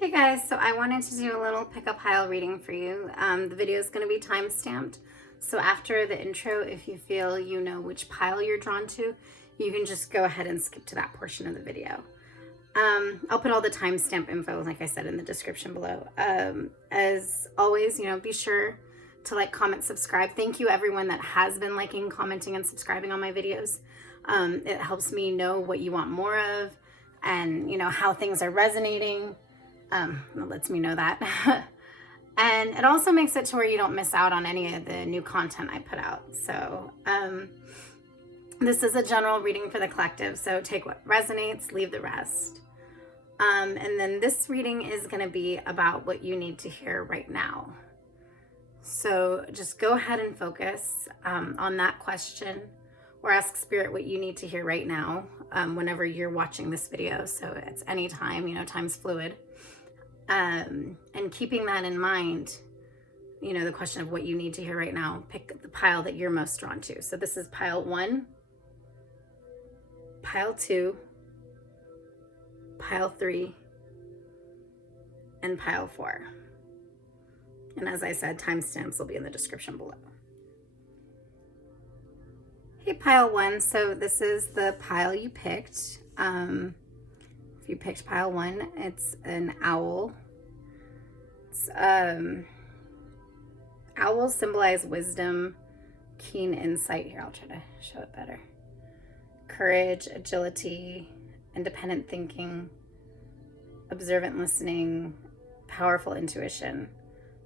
Hey guys, so I wanted to do a little pickup pile reading for you. The video is going to be time stamped. So after the intro, if you feel you know which pile you're drawn to, you can just go ahead and skip to that portion of the video. I'll put all the timestamp info, like I said, in the description below. As always, be sure to like, comment, subscribe. Thank you everyone that has been liking, commenting, and subscribing on my videos. It helps me know what you want more of and, how things are resonating. It lets me know that. And it also makes it to where you don't miss out on any of the new content I put out. So this is a general reading for the collective, so take what resonates, leave the rest. And then this reading is going to be about what you need to hear right now. So just go ahead and focus on that question, or ask Spirit what you need to hear right now whenever you're watching this video. So it's any time, time's fluid. And keeping that in mind, the question of what you need to hear right now, pick the pile that you're most drawn to. So this is pile 1, pile 2, pile 3, and pile 4. And as I said, timestamps will be in the description below. Hey, pile 1, so this is the pile you picked. If you picked pile 1, it's an owl. Owls symbolize wisdom, keen insight. Here, I'll try to show it better. Courage, agility, independent thinking, observant listening, powerful intuition,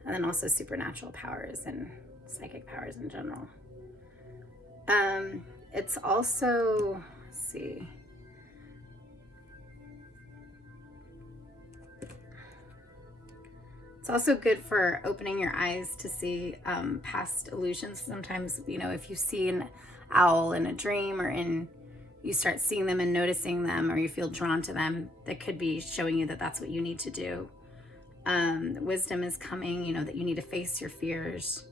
and then also supernatural powers and psychic powers in general. It's also, let's see. It's also good for opening your eyes to see past illusions. Sometimes, if you see an owl in a dream or you start seeing them and noticing them, or you feel drawn to them, that could be showing you that that's what you need to do. Wisdom is coming, that you need to face your fears.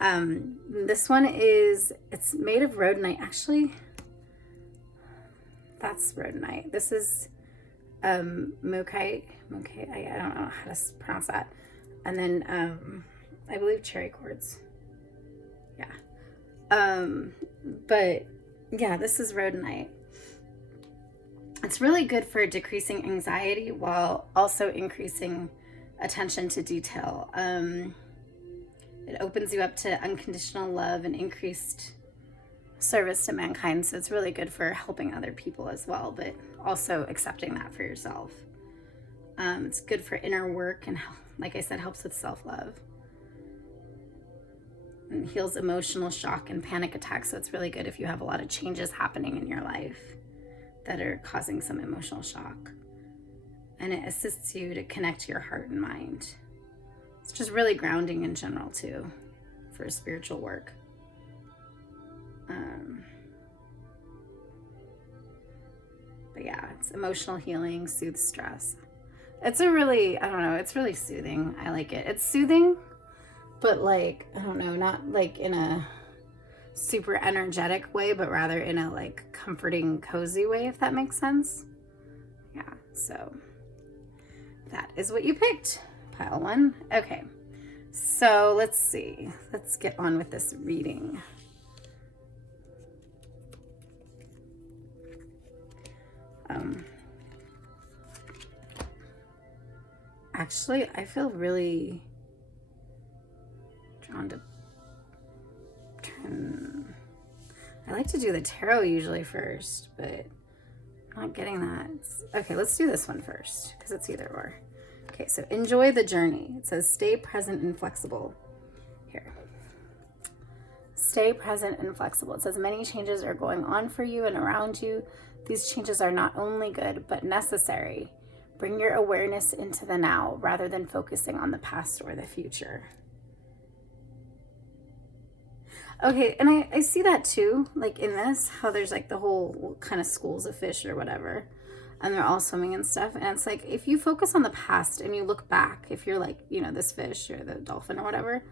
This one it's made of rhodonite. Actually, that's rhodonite. This is mochaite, I don't know how to pronounce that. And then I believe cherry quartz. Yeah. But yeah, this is rhodonite. It's really good for decreasing anxiety while also increasing attention to detail. It opens you up to unconditional love and increased service to mankind. So it's really good for helping other people as well, but also accepting that for yourself. It's good for inner work and, like I said, helps with self-love. And heals emotional shock and panic attacks. So it's really good if you have a lot of changes happening in your life that are causing some emotional shock. And it assists you to connect to your heart and mind. It's just really grounding in general too for spiritual work. But yeah, it's emotional healing, soothes stress. It's it's really soothing. I like it. It's soothing, but not like in a super energetic way, but rather in a like comforting, cozy way, if that makes sense. Yeah, so that is what you picked, pile 1. Okay, so let's see. Let's get on with this reading. Actually, I feel really drawn to turn. I like to do the tarot usually first, but I'm not getting that. Okay, let's do this one first because it's either or. Okay, so enjoy the journey. It says stay present and flexible. Here. Stay present and flexible. It says many changes are going on for you and around you. These changes are not only good, but necessary. Bring your awareness into the now rather than focusing on the past or the future. Okay, and I see that too, like in this, how there's like the whole kind of schools of fish or whatever, and they're all swimming and stuff. And it's like, if you focus on the past and you look back, if you're like, this fish or the dolphin or whatever,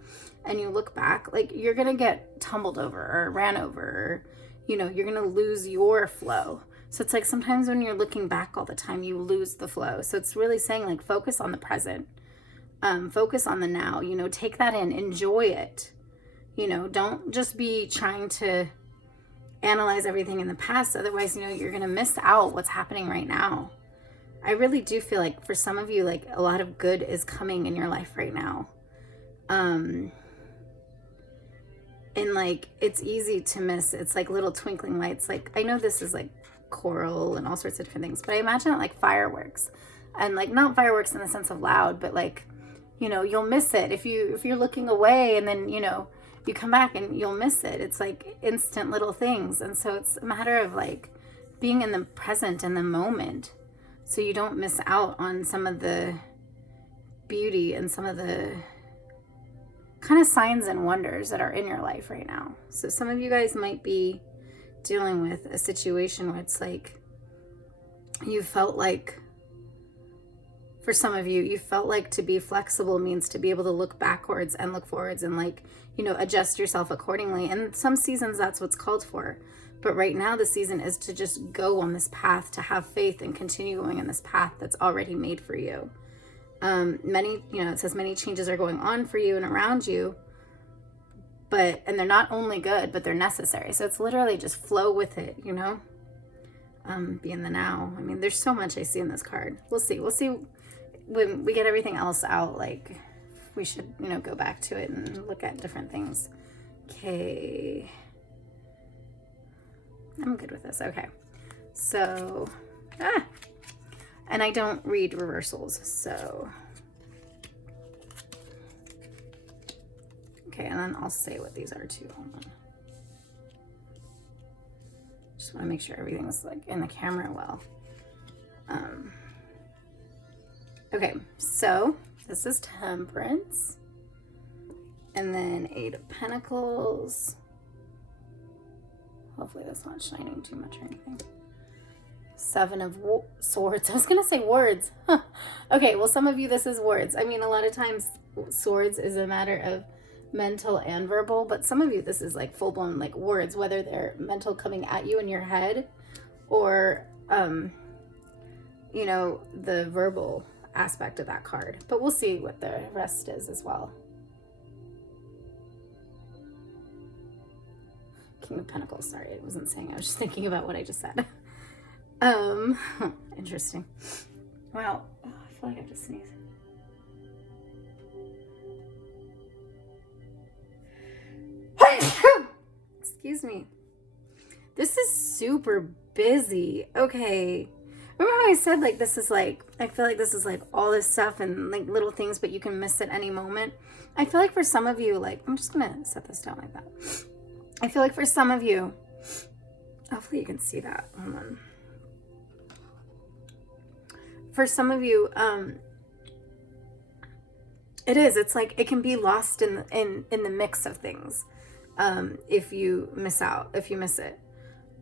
and you look back, like you're going to get tumbled over or ran over, or, you're going to lose your flow. So it's like sometimes when you're looking back all the time, you lose the flow. So it's really saying like focus on the present, focus on the now, you know, take that in, enjoy it. You know, don't just be trying to analyze everything in the past. Otherwise, you know, you're going to miss out what's happening right now. I really do feel like for some of you, like a lot of good is coming in your life right now. And like, it's easy to miss. It's like little twinkling lights. Like, I know this is like coral and all sorts of different things, but I imagine it like fireworks, and like not fireworks in the sense of loud, but like, you know, you'll miss it if you're looking away, and then, you know, you come back and you'll miss it. It's like instant little things. And so it's a matter of like being in the present, in the moment, so you don't miss out on some of the beauty and some of the kind of signs and wonders that are in your life right now. So some of you guys might be dealing with a situation where it's like you felt like, for some of you, you felt like to be flexible means to be able to look backwards and look forwards and like, you know, adjust yourself accordingly. And some seasons that's what's called for. But right now the season is to just go on this path, to have faith and continue going in this path that's already made for you. Many, you know, it says many changes are going on for you and around you, and they're not only good, but they're necessary. So it's literally just flow with it, you know, be in the now. I mean, there's so much I see in this card. We'll see when we get everything else out. Like, we should, you know, go back to it and look at different things. Okay. I'm good with this. Okay. So, and I don't read reversals, so. Okay, and then I'll say what these are too. Hold on. Just want to make sure everything's like in the camera well. Okay, so this is Temperance. And then 8 of Pentacles. Hopefully that's not shining too much or anything. 7 of Swords. I was going to say words. Huh. Okay, well, some of you, this is words. I mean, a lot of times Swords is a matter of mental and verbal, but some of you, this is like full-blown like words, whether they're mental coming at you in your head or, you know, the verbal aspect of that card. But we'll see what the rest is as well. King of Pentacles. Sorry, I wasn't saying. I was just thinking about what I just said. Interesting. Wow. Oh, I feel like I have to sneeze. Excuse me. This is super busy. Okay. Remember how I said like this is like, I feel like this is like all this stuff and like little things, but you can miss at any moment. I feel like for some of you, like, I'm just gonna set this down like that. I feel like for some of you, hopefully you can see that. Hold on. For some of you, it's like it can be lost in the mix of things. If you miss it.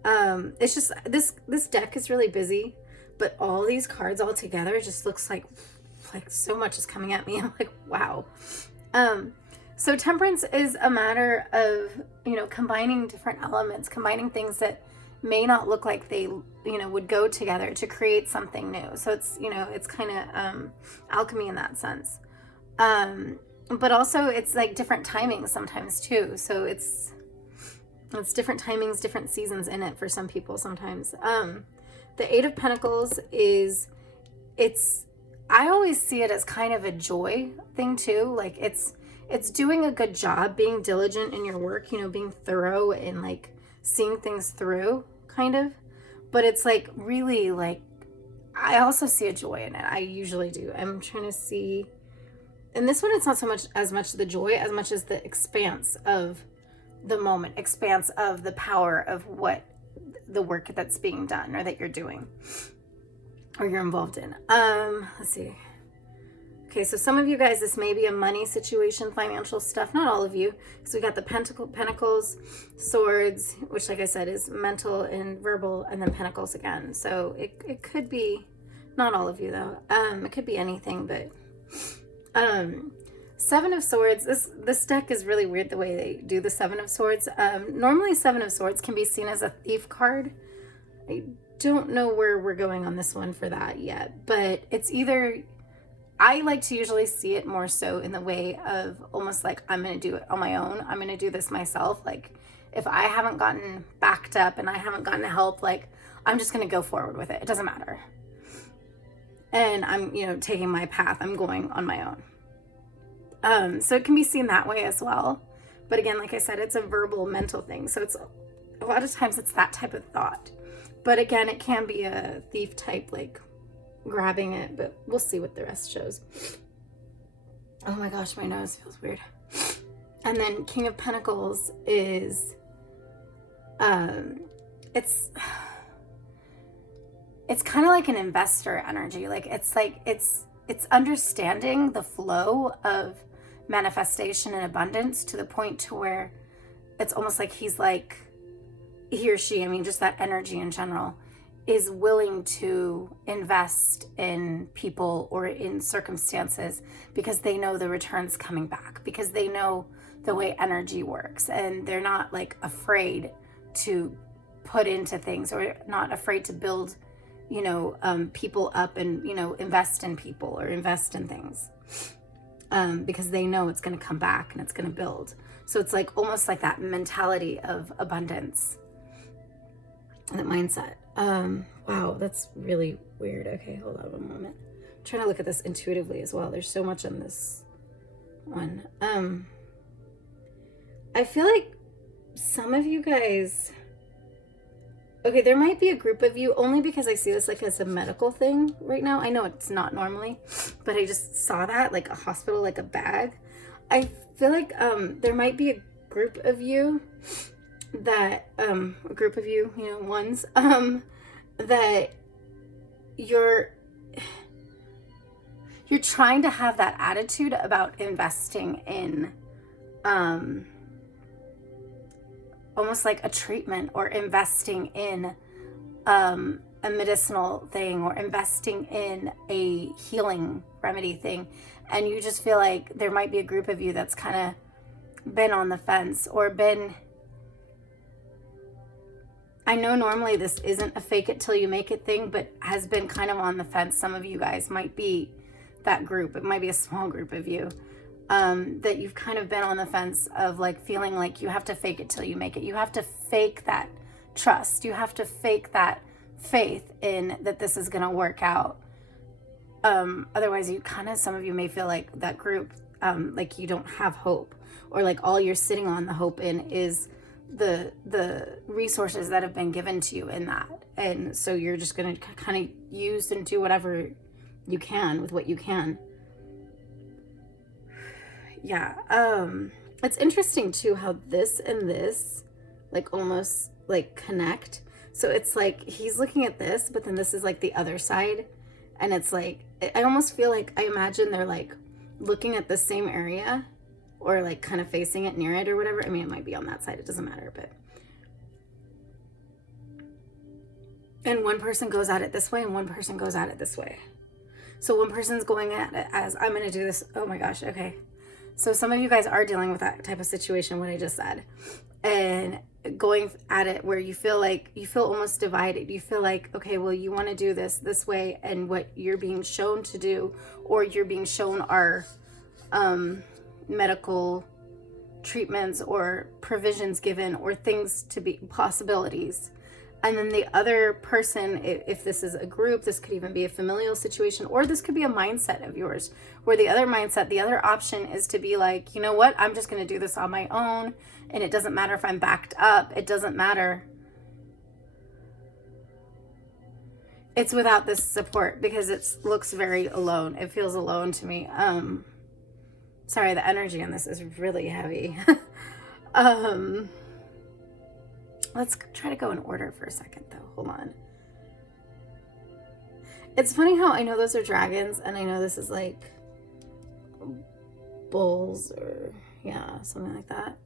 It's just this deck is really busy, but all these cards all together just looks like so much is coming at me. I'm like, wow. So Temperance is a matter of, you know, combining different elements, combining things that may not look like they, you know, would go together to create something new. So it's, you know, it's kind of alchemy in that sense. But also it's like different timings sometimes too. So it's different timings, different seasons in it for some people sometimes. The 8 of Pentacles I always see it as kind of a joy thing too. Like it's doing a good job, being diligent in your work, you know, being thorough and like seeing things through kind of. But it's like really like, I also see a joy in it. I usually do. I'm trying to see. And this one, it's not so much as much the joy as much as the expanse of the moment, expanse of the power of what the work that's being done or that you're doing or you're involved in. Let's see. Okay, so some of you guys, this may be a money situation, financial stuff. Not all of you. So we got the Pentacles, Swords, which like I said is mental and verbal, and then Pentacles again. So it could be, not all of you though. It could be anything, but 7 of Swords, this deck is really weird the way they do the 7 of Swords. Normally 7 of Swords can be seen as a thief card. I don't know where we're going on this one for that yet, but it's either, I like to usually see it more so in the way of almost like, I'm going to do it on my own. I'm going to do this myself. Like, if I haven't gotten backed up and I haven't gotten help, like, I'm just going to go forward with it. It doesn't matter. And I'm, you know, taking my path. I'm going on my own. So it can be seen that way as well. But again, like I said, it's a verbal mental thing. So it's a lot of times it's that type of thought. But again, it can be a thief type, like grabbing it, but we'll see what the rest shows. Oh my gosh, my nose feels weird. And then King of Pentacles is, it's kind of like an investor energy. Like it's understanding the flow of manifestation and abundance to the point to where it's almost like he's like, he or she, I mean, just that energy in general, is willing to invest in people or in circumstances because they know the return's coming back, because they know the way energy works, and they're not like afraid to put into things, or not afraid to build, you know, people up and, you know, invest in people or invest in things, because they know it's going to come back and it's going to build. So it's like almost like that mentality of abundance and that mindset. Wow, that's really weird. Okay, hold on one moment. I'm trying to look at this intuitively as well. There's so much on this one. I feel like some of you guys, okay, there might be a group of you, only because I see this like as a medical thing right now. I know it's not normally, but I just saw that, like a hospital, like a bag. I feel like there might be a group of you that, you know, ones, that you're trying to have that attitude about investing in, almost like a treatment, or investing in a medicinal thing, or investing in a healing remedy thing. And you just feel like there might be a group of you that's kind of been on the fence, or been, I know normally this isn't a fake it till you make it thing, but has been kind of on the fence. Some of you guys might be that group. It might be a small group of you. That you've kind of been on the fence of like feeling like you have to fake it till you make it. You have to fake that trust. You have to fake that faith in that this is going to work out. Otherwise you kind of, some of you may feel like that group, like you don't have hope, or like all you're sitting on the hope in is the resources that have been given to you in that. And so you're just going to kind of use and do whatever you can with what you can. Yeah. It's interesting too how this and this like almost like connect. So it's like he's looking at this, but then this is like the other side, and it's like I almost feel like, I imagine they're like looking at the same area, or like kind of facing it, near it, or whatever. I mean, it might be on that side, it doesn't matter, but, and one person goes at it this way and one person goes at it this way. So one person's going at it as, I'm going to do this. Oh my gosh. Okay. So some of you guys are dealing with that type of situation, what I just said, and going at it where you feel like, you feel almost divided. You feel like, okay, well, you want to do this way, and what you're being shown to do, or you're being shown are medical treatments or provisions given, or things to be possibilities. And then the other person, if this is a group, this could even be a familial situation, or this could be a mindset of yours, where the other mindset, the other option is to be like, you know what, I'm just going to do this on my own, and it doesn't matter if I'm backed up. It doesn't matter. It's without this support, because it looks very alone. It feels alone to me. Sorry, the energy on this is really heavy. Let's try to go in order for a second, though. Hold on. It's funny how I know those are dragons, and I know this is like bulls, or yeah, something like that.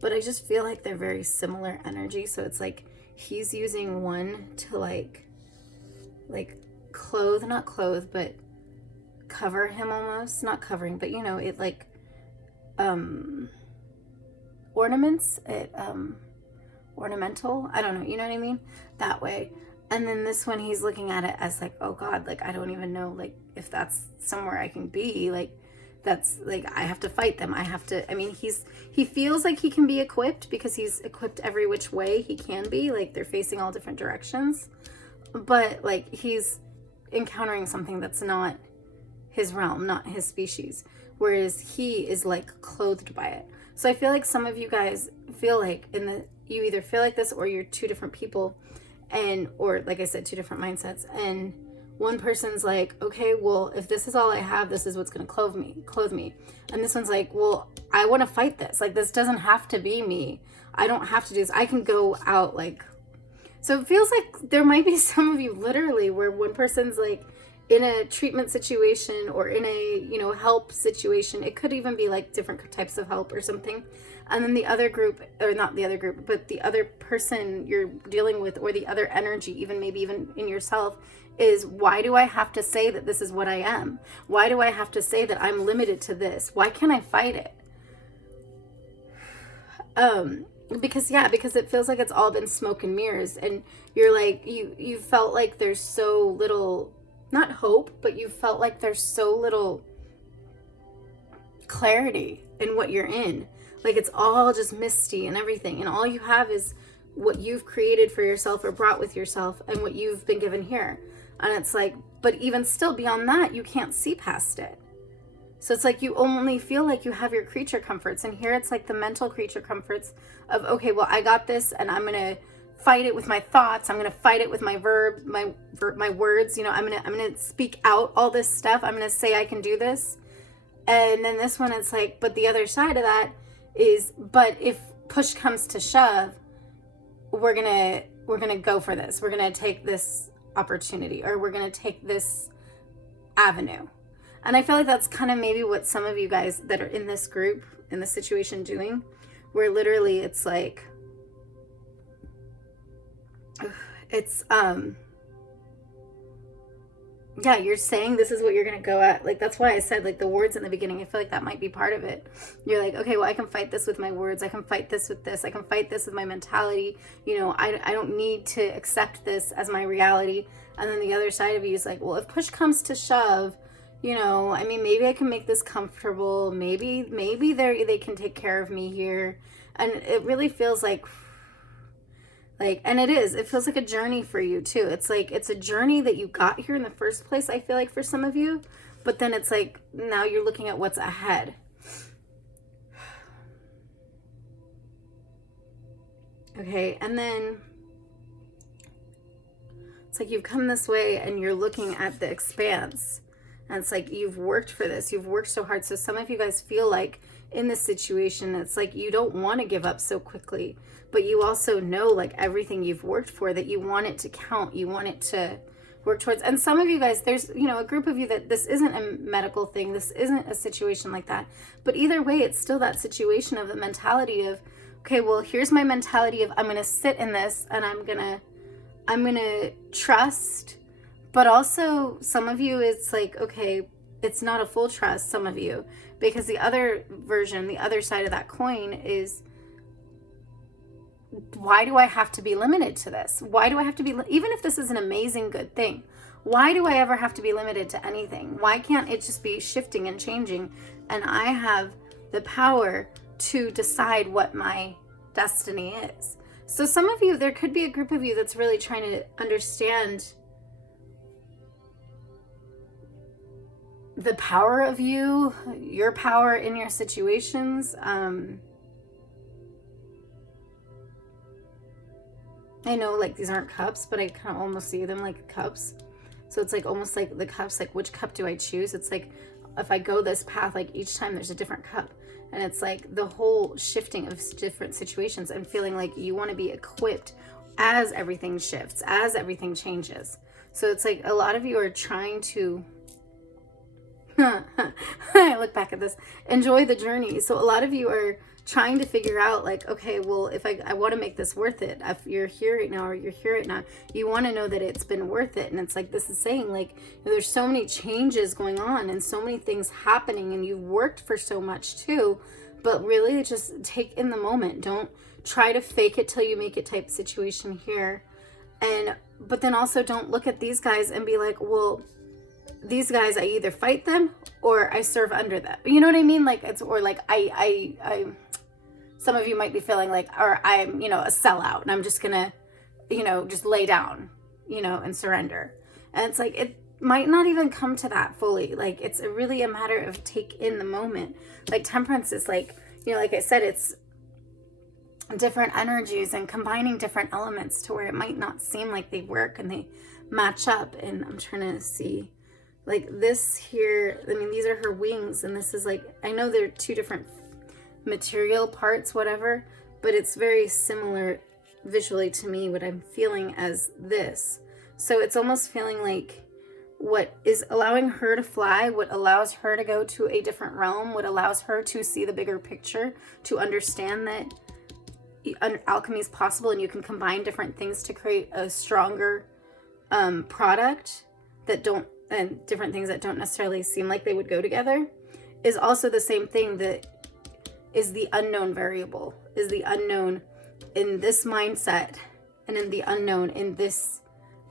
But I just feel like they're very similar energy. So it's like he's using one to like clothe, not clothe, but cover him almost. Not covering, but you know, it like ornaments it, ornamental, I don't know, you know what I mean, that way. And then this one, he's looking at it as like, oh God, like, I don't even know, like, if that's somewhere I can be. Like, that's like, I have to fight them. I have to, I mean, he feels like he can be equipped because he's equipped every which way he can be. Like, they're facing all different directions. But like, he's encountering something that's not his realm, not his species. Whereas he is like clothed by it. So I feel like some of you guys feel like you either feel like this or you're two different people, and or like I said, two different mindsets. And one person's like, okay, well, if this is all I have, this is what's going to clothe me. And this one's like, well, I want to fight this. Like, this doesn't have to be me. I don't have to do this. I can go out like. So it feels like there might be some of you literally where one person's like in a treatment situation or in a, you know, help situation. It could even be like different types of help or something. And then the other group, or not the other group, but the other person you're dealing with, or the other energy, even maybe even in yourself, is, why do I have to say that this is what I am? Why do I have to say that I'm limited to this? Why can't I fight it? Because it feels like it's all been smoke and mirrors, and you're like, you felt like there's so little, not hope, but you felt like there's so little clarity in what you're in. Like, it's all just misty and everything, and all you have is what you've created for yourself or brought with yourself and what you've been given here. And it's like, but even still beyond that, you can't see past it. So it's like you only feel like you have your creature comforts. And here it's like the mental creature comforts of, okay, well, I got this, and I'm going to fight it with my thoughts. I'm going to fight it with my my words. You know, I'm going to speak out all this stuff. I'm going to say I can do this. And then this one, it's like, but the other side of that is, but if push comes to shove, we're going to go for this. We're going to take this opportunity, or we're going to take this avenue. And I feel like that's kind of maybe what some of you guys that are in this group, in this situation, doing, where literally it's like, it's, yeah, you're saying this is what you're going to go at. Like, that's why I said, like, the words in the beginning, I feel like that might be part of it. You're like, okay, well, I can fight this with my words. I can fight this with this. I can fight this with my mentality. You know, I don't need to accept this as my reality. And then the other side of you is like, well, if push comes to shove, you know, I mean, maybe I can make this comfortable. Maybe they can take care of me here. And it really feels like, and it feels like a journey for you too. It's like, it's a journey that you got here in the first place, I feel like, for some of you. But then it's like, now you're looking at what's ahead. Okay, and then it's like you've come this way and you're looking at the expanse. And it's like, you've worked for this. You've worked so hard. So some of you guys feel like in this situation, it's like you don't want to give up so quickly. But you also know, like, everything you've worked for, that you want it to count. You want it to work towards. And some of you guys, there's, you know, a group of you that this isn't a medical thing. This isn't a situation like that. But either way, it's still that situation of the mentality of, okay, well, here's my mentality of, I'm going to sit in this, and I'm going to trust. But also, some of you, it's like, okay, it's not a full trust, some of you, because the other version, the other side of that coin is, why do I have to be limited to this? Why do I have to be, even if this is an amazing, good thing, why do I ever have to be limited to anything? Why can't it just be shifting and changing? And I have the power to decide what my destiny is. So some of you, there could be a group of you that's really trying to understand the power of you, your power in your situations. I know, like, these aren't cups, but I kind of almost see them like cups. So it's like almost like the cups, like, which cup do I choose? It's like, if I go this path, like, each time there's a different cup. And it's like the whole shifting of different situations and feeling like you want to be equipped as everything shifts, as everything changes. So it's like a lot of you are trying to, I look back at this, enjoy the journey. So a lot of you are trying to figure out, like, okay, well, if I want to make this worth it, if you're here right now, or you're here right now, you want to know that it's been worth it. And it's like, this is saying, like, there's so many changes going on and so many things happening, and you've worked for so much too, but really just take in the moment. Don't try to fake it till you make it type situation here. But then also don't look at these guys and be like, well, these guys, I either fight them or I serve under them. You know what I mean? Like, it's, or like I some of you might be feeling like, or I'm, you know, a sellout and I'm just gonna, you know, just lay down, you know, and surrender. And it's like, it might not even come to that fully. Like, it's really a matter of take in the moment. Like temperance is like, you know, like I said, it's different energies and combining different elements to where it might not seem like they work and they match up. And I'm trying to see, like this here, I mean, these are her wings, and this is like, I know they're two different material parts, whatever, but it's very similar visually to me, what I'm feeling as this. So it's almost feeling like what is allowing her to fly, what allows her to go to a different realm, what allows her to see the bigger picture, to understand that alchemy is possible and you can combine different things to create a stronger product that don't, and different things that don't necessarily seem like they would go together, is also the same thing that is the unknown variable, is the unknown in this mindset and in the unknown in this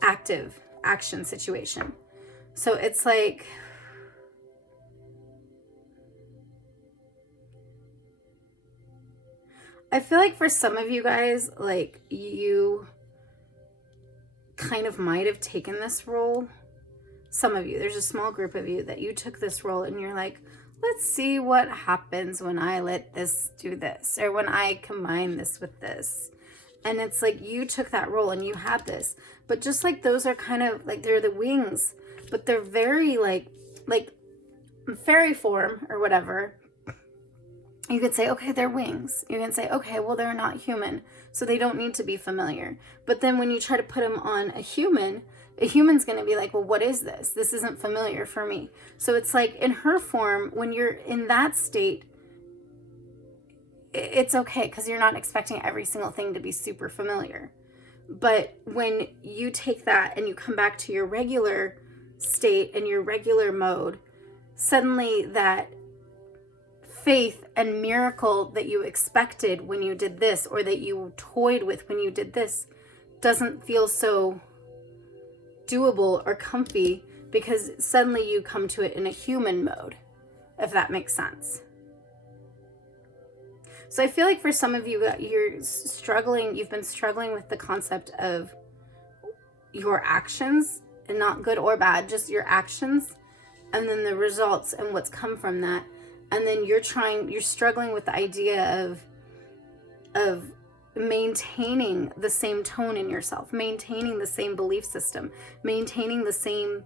active action situation. So it's like, I feel like for some of you guys, like you kind of might have taken this role. Some of you, there's a small group of you that you took this role and you're like, let's see what happens when I let this do this, or when I combine this with this. And it's like you took that role and you had this. But just like those are kind of like, they're the wings, but they're very like fairy form or whatever. You could say, okay, they're wings. You can say, okay, well, they're not human, so they don't need to be familiar. But then when you try to put them on a human's going to be like, well, what is this? This isn't familiar for me. So it's like in her form, when you're in that state, it's okay because you're not expecting every single thing to be super familiar. But when you take that and you come back to your regular state and your regular mode, suddenly that faith and miracle that you expected when you did this, or that you toyed with when you did this, doesn't feel so doable or comfy, because suddenly you come to it in a human mode, if that makes sense. So I feel like for some of you, you've been struggling with the concept of your actions, and not good or bad, just your actions, and then the results and what's come from that. And then you're struggling with the idea of maintaining the same tone in yourself, maintaining the same belief system, maintaining the same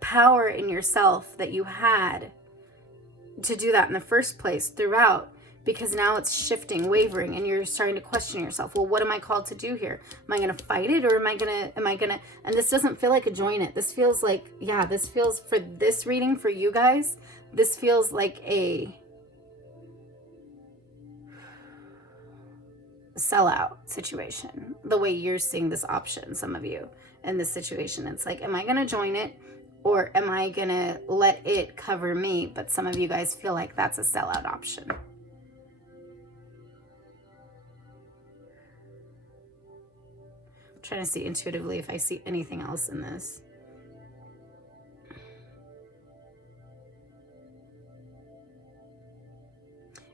power in yourself that you had to do that in the first place throughout, because now it's shifting, wavering, and you're starting to question yourself. Well, what am I called to do here? Am I going to fight it, or am I going to, and this doesn't feel like a join it. This feels like, yeah, this feels, for this reading for you guys, this feels like a sellout situation, the way you're seeing this option, some of you in this situation. It's like, am I going to join it, or am I going to let it cover me? But some of you guys feel like that's a sellout option. I'm trying to see intuitively if I see anything else in this.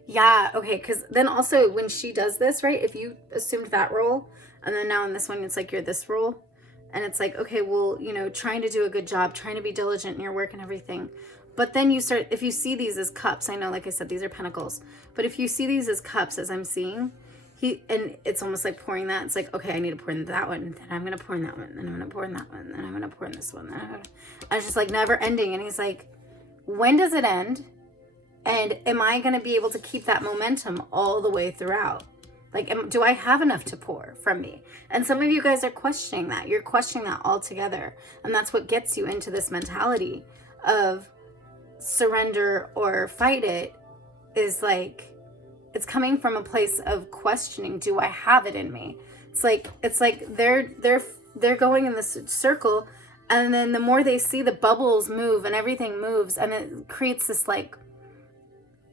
Yeah, okay, because then also when she does this, right, if you assumed that role, and then now in this one, it's like you're this role, and it's like, okay, well, you know, trying to do a good job, trying to be diligent in your work and everything. But then you start, if you see these as cups, I know, like I said, these are pentacles, but if you see these as cups, as I'm seeing, and it's almost like pouring that, it's like, okay, I need to pour in that one, then I'm going to pour in that one, then I'm going to pour in that one, then I'm going to pour in this one. And it's just like never ending. And he's like, when does it end? And am I going to be able to keep that momentum all the way throughout? Like, do I have enough to pour from me? And some of you guys are questioning that. You're questioning that altogether. And that's what gets you into this mentality of surrender or fight it, is like, it's coming from a place of questioning. Do I have it in me? It's like they're going in this circle, and then the more they see the bubbles move and everything moves, and it creates this like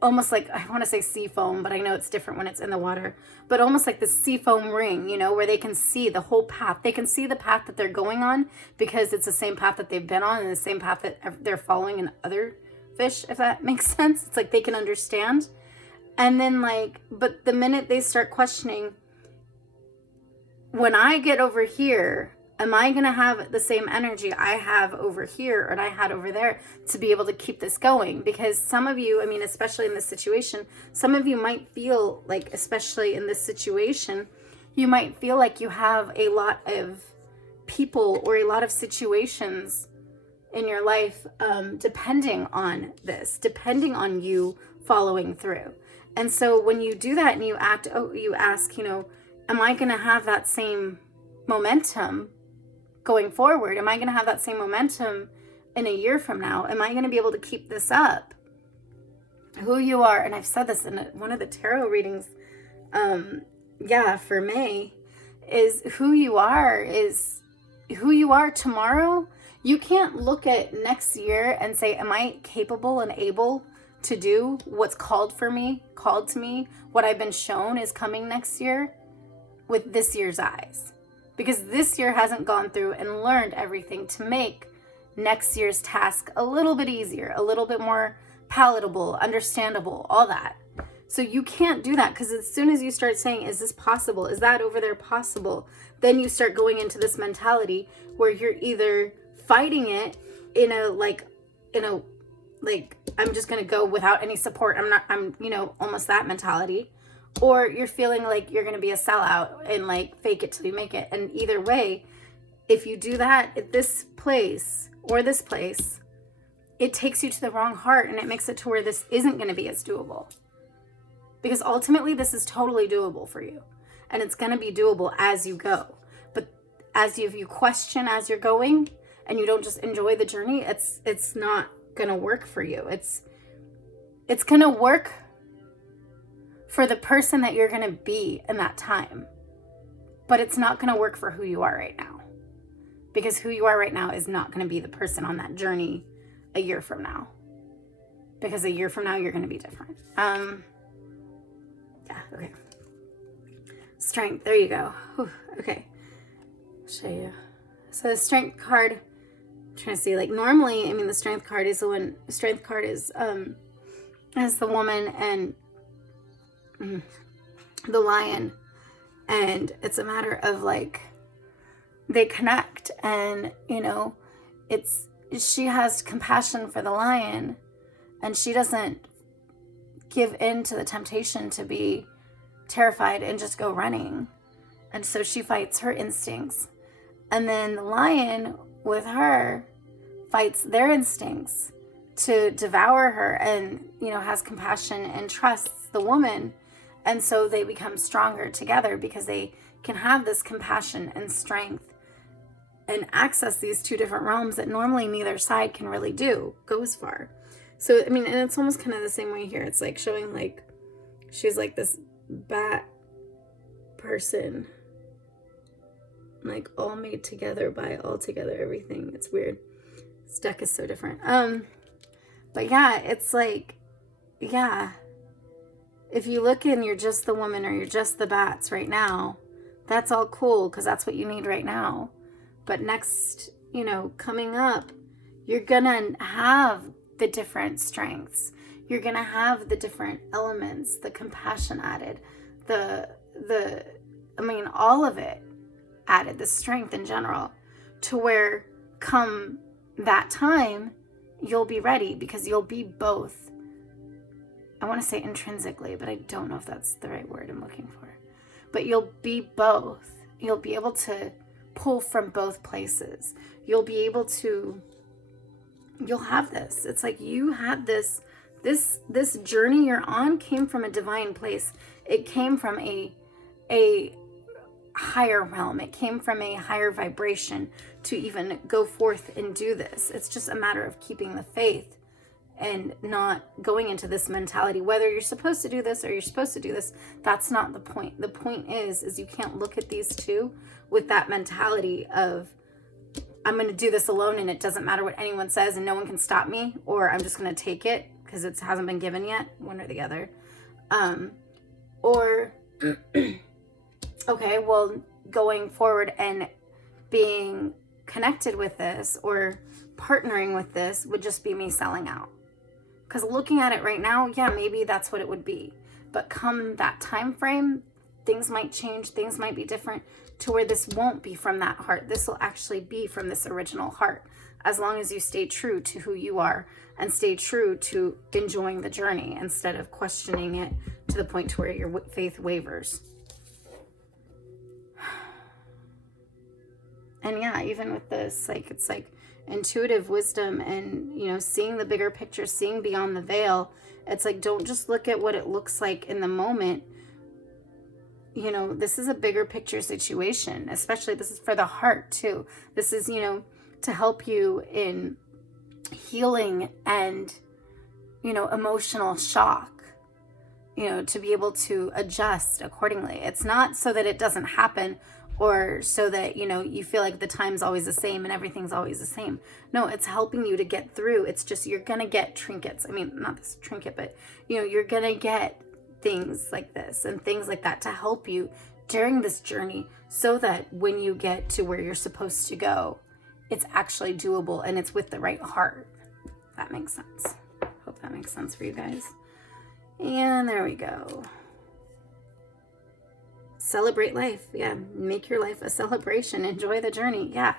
almost like, I want to say sea foam, but I know it's different when it's in the water, but almost like the sea foam ring, you know, where they can see the whole path. They can see the path that they're going on because it's the same path that they've been on and the same path that they're following in other fish, if that makes sense. It's like they can understand. And then like, but the minute they start questioning, when I get over here, am I going to have the same energy I have over here or I had over there to be able to keep this going? Because some of you, I mean, especially in this situation, some of you might feel like, especially in this situation, you might feel like you have a lot of people or a lot of situations in your life depending on this, depending on you following through. And so when you do that and you ask, you know, am I going to have that same momentum going forward? Am I going to have that same momentum in a year from now? Am I going to be able to keep this up? Who you are, and I've said this in one of the tarot readings, for May, is who you are tomorrow. You can't look at next year and say, am I capable and able to do what's called to me, what I've been shown is coming next year, with this year's eyes. Because this year hasn't gone through and learned everything to make next year's task a little bit easier, a little bit more palatable, understandable, all that. So you can't do that, because as soon as you start saying, is this possible? Is that over there possible? Then you start going into this mentality where you're either fighting it in a I'm just going to go without any support. I'm almost that mentality. Or you're feeling like you're going to be a sellout and like fake it till you make it. And either way, if you do that at this place or this place, it takes you to the wrong heart and it makes it to where this isn't going to be as doable. Because ultimately this is totally doable for you. And it's going to be doable as you go. But if you question as you're going and you don't just enjoy the journey, it's not going to work for you. It's going to work for the person that you're going to be in that time. But it's not going to work for who you are right now. Because who you are right now is not going to be the person on that journey a year from now. Because a year from now, you're going to be different. Okay. Strength, there you go. Whew, okay. I'll show you. So the strength card, I'm trying to see, like normally, I mean, the strength card is the woman and the lion, and it's a matter of like they connect, and she has compassion for the lion, and she doesn't give in to the temptation to be terrified and just go running, and so she fights her instincts, and then the lion with her fights their instincts to devour her, and has compassion and trusts the woman. And so they become stronger together because they can have this compassion and strength and access these two different realms that normally neither side can really go as far. So, I mean, and it's almost kind of the same way here. It's like showing like she's like this bat person, like all made together by all together everything. It's weird. This deck is so different. But yeah, it's like, yeah. If you look and you're just the woman or you're just the bats right now, that's all cool because that's what you need right now. But next, coming up, you're going to have the different strengths. You're going to have the different elements, the compassion added, all of it added, the strength in general, to where come that time, you'll be ready because you'll be both. I want to say intrinsically, but I don't know if that's the right word I'm looking for. But you'll be both. You'll be able to pull from both places. You'll be able to, you'll have this. It's like you had this journey you're on came from a divine place. It came from a higher realm. It came from a higher vibration to even go forth and do this. It's just a matter of keeping the faith and not going into this mentality, whether you're supposed to do this or you're supposed to do this. That's not the point. The point is you can't look at these two with that mentality of, I'm going to do this alone and it doesn't matter what anyone says and no one can stop me, or I'm just going to take it because it hasn't been given yet, one or the other. Or, okay, well, going forward and being connected with this or partnering with this would just be me selling out. Because looking at it right now, yeah, maybe that's what it would be. But come that time frame, things might change, things might be different to where this won't be from that heart. This will actually be from this original heart, as long as you stay true to who you are and stay true to enjoying the journey instead of questioning it to the point to where your faith wavers. And yeah, even with this, like, it's like intuitive wisdom and, you know, seeing the bigger picture, seeing beyond the veil. It's like, don't just look at what it looks like in the moment. You know, this is a bigger picture situation, especially this is for the heart too. This is, you know, to help you in healing and, you know, emotional shock, you know, to be able to adjust accordingly. It's not so that it doesn't happen or so that, you know, you feel like the time's always the same and everything's always the same. No, it's helping you to get through. It's just, you're going to get trinkets. I mean, not this trinket, but, you know, you're going to get things like this and things like that to help you during this journey so that when you get to where you're supposed to go, it's actually doable and it's with the right heart. If that makes sense. Hope that makes sense for you guys. And there we go. Celebrate life. Yeah. Make your life a celebration. Enjoy the journey. Yeah.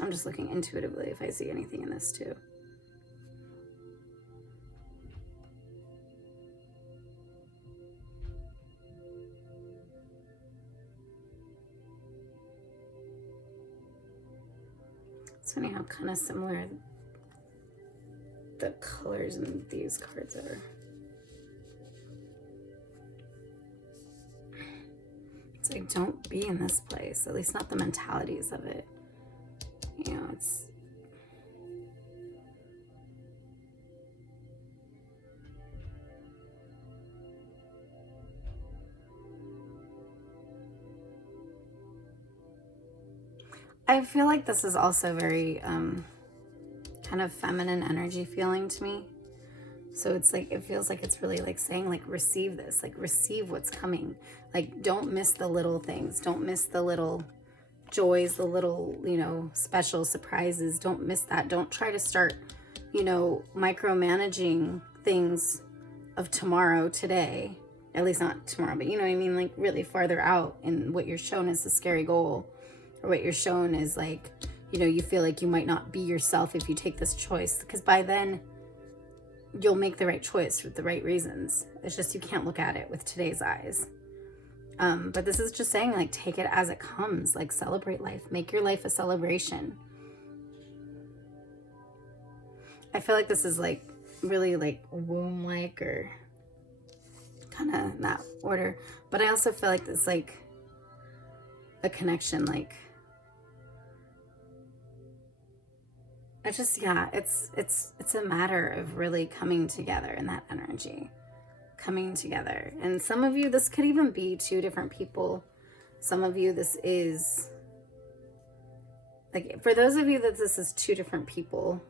I'm just looking intuitively if I see anything in this too. It's funny how kind of similar the colors in these cards are. It's like, don't be in this place, at least not the mentalities of it. You know, it's I feel like this is also very kind of feminine energy feeling to me. So it's like, it feels like it's really like saying, like, receive this, like, receive what's coming. Like, don't miss the little things. Don't miss the little joys, the little, you know, special surprises. Don't miss that. Don't try to start, you know, micromanaging things of tomorrow, today. At least not tomorrow, but you know what I mean? Like, really farther out in what you're shown as a scary goal, or what you're shown is like, you know, you feel like you might not be yourself if you take this choice, because by then you'll make the right choice with the right reasons. It's just, you can't look at it with today's eyes. But this is just saying, like, take it as it comes, like, celebrate life, make your life a celebration. I feel like this is like really like womb-like or kind of in that order, but I also feel like it's like a connection, like, it's just, yeah, it's a matter of really coming together in that energy, coming together. And some of you, this could even be two different people. Some of you, this is like, for those of you that this is two different people,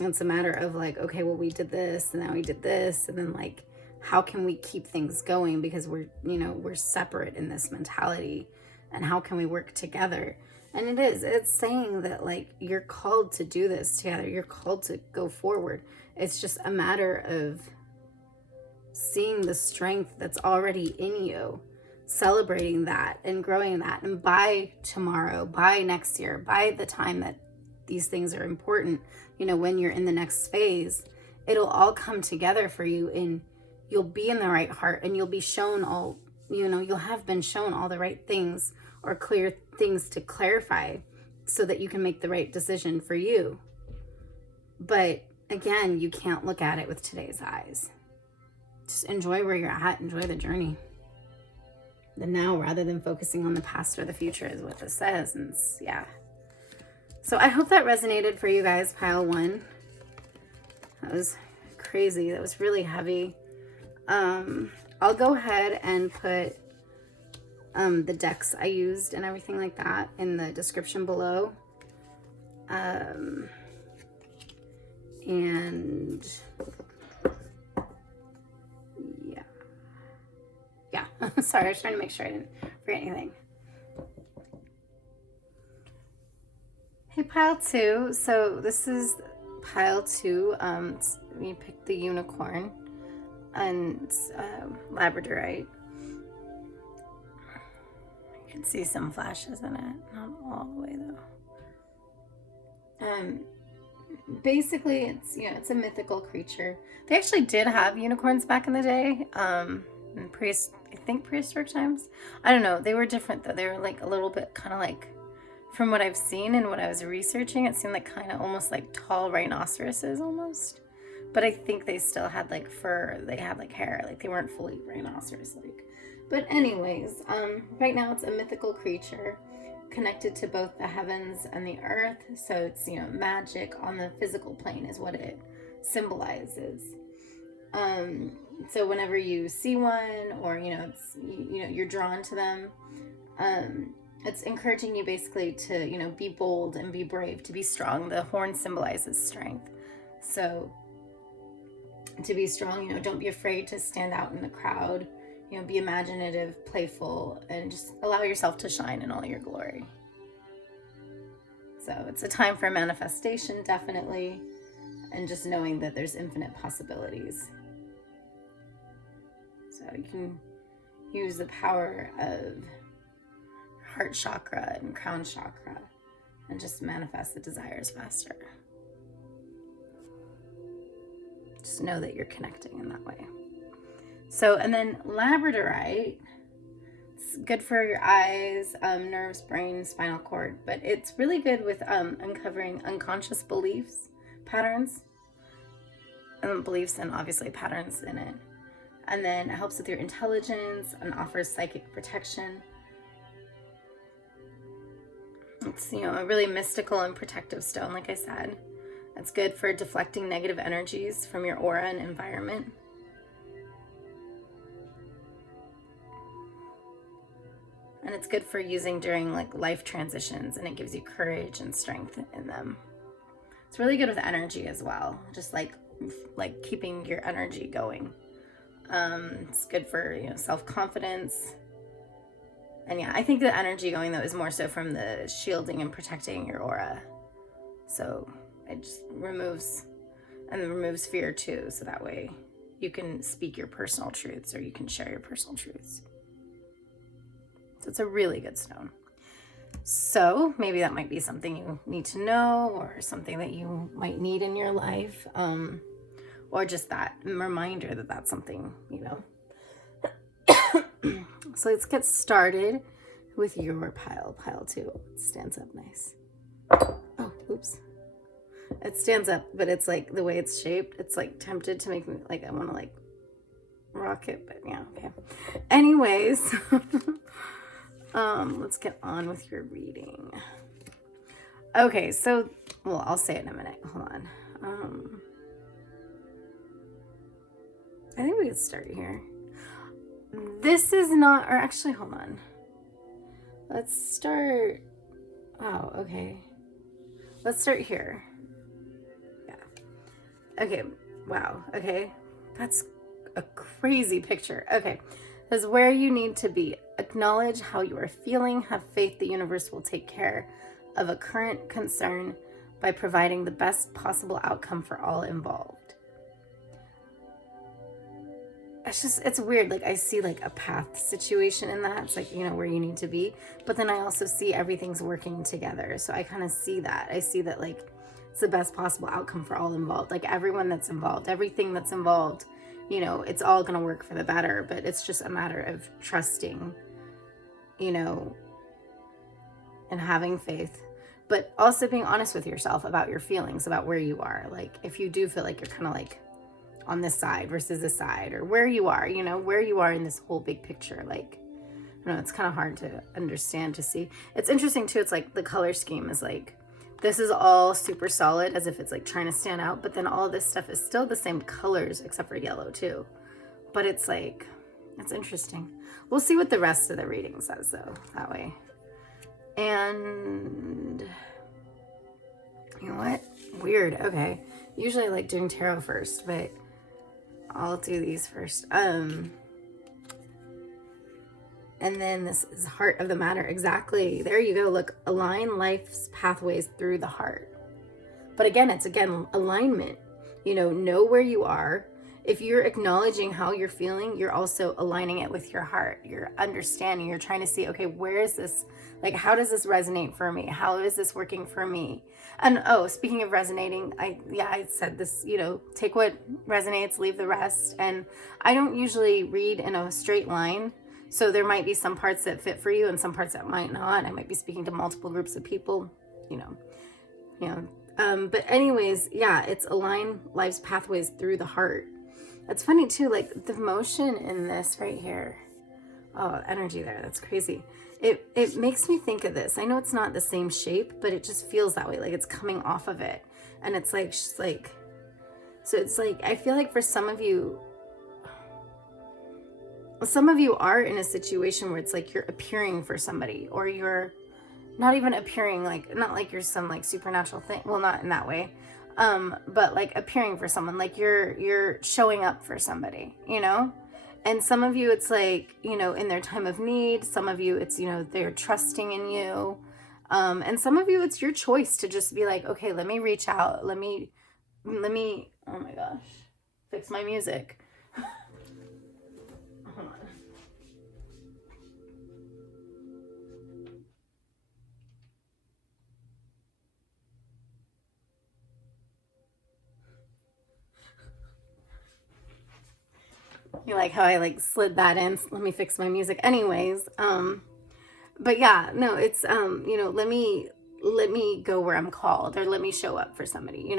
it's a matter of like, okay, well, we did this and now we did this, and then like, how can we keep things going, because we're, you know, we're separate in this mentality, and how can we work together? And it's saying that, like, you're called to do this together. You're called to go forward. It's just a matter of seeing the strength that's already in you, celebrating that and growing that. And by tomorrow, by next year, by the time that these things are important, you know, when you're in the next phase, it'll all come together for you, and you'll be in the right heart, and you'll be shown all, you know, you'll have been shown all the right things, or clear things to clarify, so that you can make the right decision for you. But again, you can't look at it with today's eyes. Just enjoy where you're at, enjoy the journey, the now, rather than focusing on the past or the future, is what this says. And yeah. So I hope that resonated for you guys, pile one. That was crazy. That was really heavy. I'll go ahead and put the decks I used and everything like that in the description below. And yeah. Sorry, I was trying to make sure I didn't forget anything. Hey, pile 2. So this is pile 2. We picked the unicorn and labradorite. You can see some flashes in it, not all the way though. Basically, it's a mythical creature. They actually did have unicorns back in the day. In prehistoric times. I don't know. They were different though. They were like a little bit kind of like, from what I've seen and what I was researching, it seemed like kind of almost like tall rhinoceroses almost. But I think they still had like fur. They had like hair. Like they weren't fully rhinoceros-like. But anyways, right now it's a mythical creature connected to both the heavens and the earth. So it's, magic on the physical plane is what it symbolizes. So whenever you see one or, it's, you're drawn to them, it's encouraging you basically to, be bold and be brave, to be strong. The horn symbolizes strength. So to be strong, don't be afraid to stand out in the crowd, be imaginative, playful, and just allow yourself to shine in all your glory. So it's a time for manifestation, definitely, and just knowing that there's infinite possibilities. So you can use the power of heart chakra and crown chakra and just manifest the desires faster. Just know that you're connecting in that way. So, and then labradorite, it's good for your eyes, nerves, brain, spinal cord, but it's really good with uncovering unconscious beliefs, patterns, and beliefs and obviously patterns in it. And then it helps with your intelligence and offers psychic protection. It's, a really mystical and protective stone, like I said. It's good for deflecting negative energies from your aura and environment. And it's good for using during like life transitions, and it gives you courage and strength in them. It's really good with energy as well, just like keeping your energy going. It's good for, self-confidence. And yeah, I think the energy going though is more so from the shielding and protecting your aura. So it just removes fear too. So that way you can speak your personal truths, or you can share your personal truths. So it's a really good stone. So maybe that might be something you need to know, or something that you might need in your life. Or just that reminder that that's something, So let's get started with your pile 2. It stands up nice. Oh, oops. It stands up, but it's like the way it's shaped, it's like tempted to make me like I want to like rock it, but yeah, okay. Anyways, let's get on with your reading. Okay, so I'll say it in a minute. Hold on. I think we could start here. This is not, or actually, hold on. Let's start. Oh, okay. Let's start here. Yeah. Okay. Wow. Okay. That's a crazy picture. Okay. This is where you need to be. Acknowledge how you are feeling. Have faith the universe will take care of a current concern by providing the best possible outcome for all involved. It's weird. Like I see like a path situation in that. It's like, where you need to be. But then I also see everything's working together. So I kind of see that. I see that like it's the best possible outcome for all involved. Like everyone that's involved, everything that's involved, it's all going to work for the better. But it's just a matter of trusting, and having faith. But also being honest with yourself about your feelings, about where you are. Like if you do feel like you're kind of like on this side versus this side, or where you are, where you are in this whole big picture. Like, I don't know, it's kind of hard to understand, to see. It's interesting too. It's like the color scheme is like, this is all super solid as if it's like trying to stand out, but then all this stuff is still the same colors except for yellow too. But it's like, That's interesting. We'll see what the rest of the reading says, though, that way. And you know what? Weird. Okay. Usually I like doing tarot first, but I'll do these first. And then this is heart of the matter. Exactly. There you go. Look, align life's pathways through the heart. But again, it's alignment. You know where you are. If you're acknowledging how you're feeling, you're also aligning it with your heart. You're understanding. You're trying to see, okay, where is this? Like, how does this resonate for me? How is this working for me? And oh, speaking of resonating, I said this, take what resonates, leave the rest. And I don't usually read in a straight line. So there might be some parts that fit for you and some parts that might not. I might be speaking to multiple groups of people, but anyways, yeah, it's align life's pathways through the heart. It's funny too, like the motion in this right here. Oh, energy there. That's crazy. It makes me think of this. I know it's not the same shape, but it just feels that way. Like it's coming off of it. And it's like, so it's like, I feel like for some of you are in a situation where it's like you're appearing for somebody, or you're not even appearing, like, not like you're some like supernatural thing. Well, not in that way. But like appearing for someone, like you're showing up for somebody, and some of you, it's like, in their time of need. Some of you, it's, they're trusting in you. And some of you, it's your choice to just be like, okay, let me reach out. Let me, oh my gosh, fix my music. Hold on. You like how I slid that in? Let me fix my music. Anyways, but yeah, no, it's let me go where I'm called, or let me show up for somebody,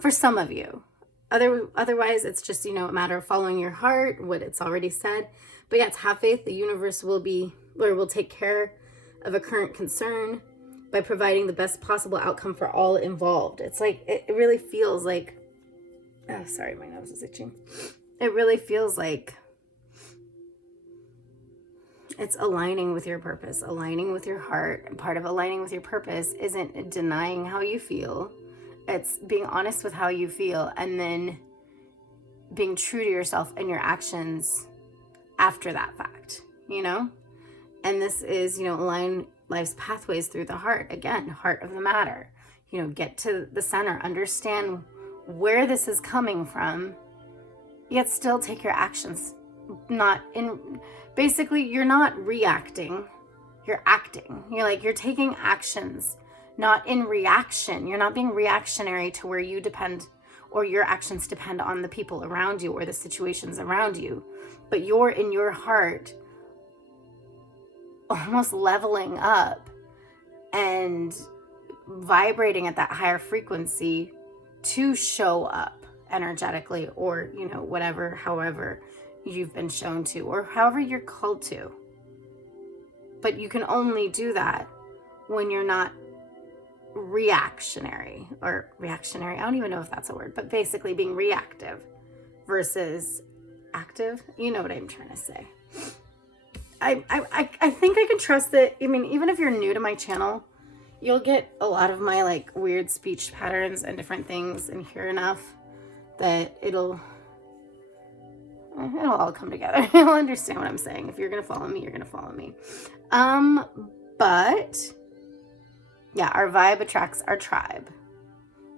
for some of you. Otherwise it's just, a matter of following your heart, what it's already said. But yeah, it's have faith. The universe will take care of a current concern by providing the best possible outcome for all involved. It's like, it really feels like, oh, sorry, my nose is itching. It really feels like it's aligning with your purpose, aligning with your heart. And part of aligning with your purpose isn't denying how you feel. It's being honest with how you feel, and then being true to yourself and your actions after that fact, And this is, align life's pathways through the heart. Again, heart of the matter. Get to the center, understand where this is coming from, yet still take your actions. Basically, you're not reacting, you're acting. You're taking actions, not in reaction. You're not being reactionary to where you depend, or your actions depend on the people around you or the situations around you. But you're in your heart almost leveling up and vibrating at that higher frequency to show up energetically, or however you've been shown to, or however you're called to. But you can only do that when you're not reactionary. I don't even know if that's a word, but basically being reactive versus active. You know what I'm trying to say. I think I can trust that. Even if you're new to my channel, you'll get a lot of my weird speech patterns and different things and hear enough that it'll all come together. You'll understand what I'm saying. If you're going to follow me, you're going to follow me. But yeah, our vibe attracts our tribe.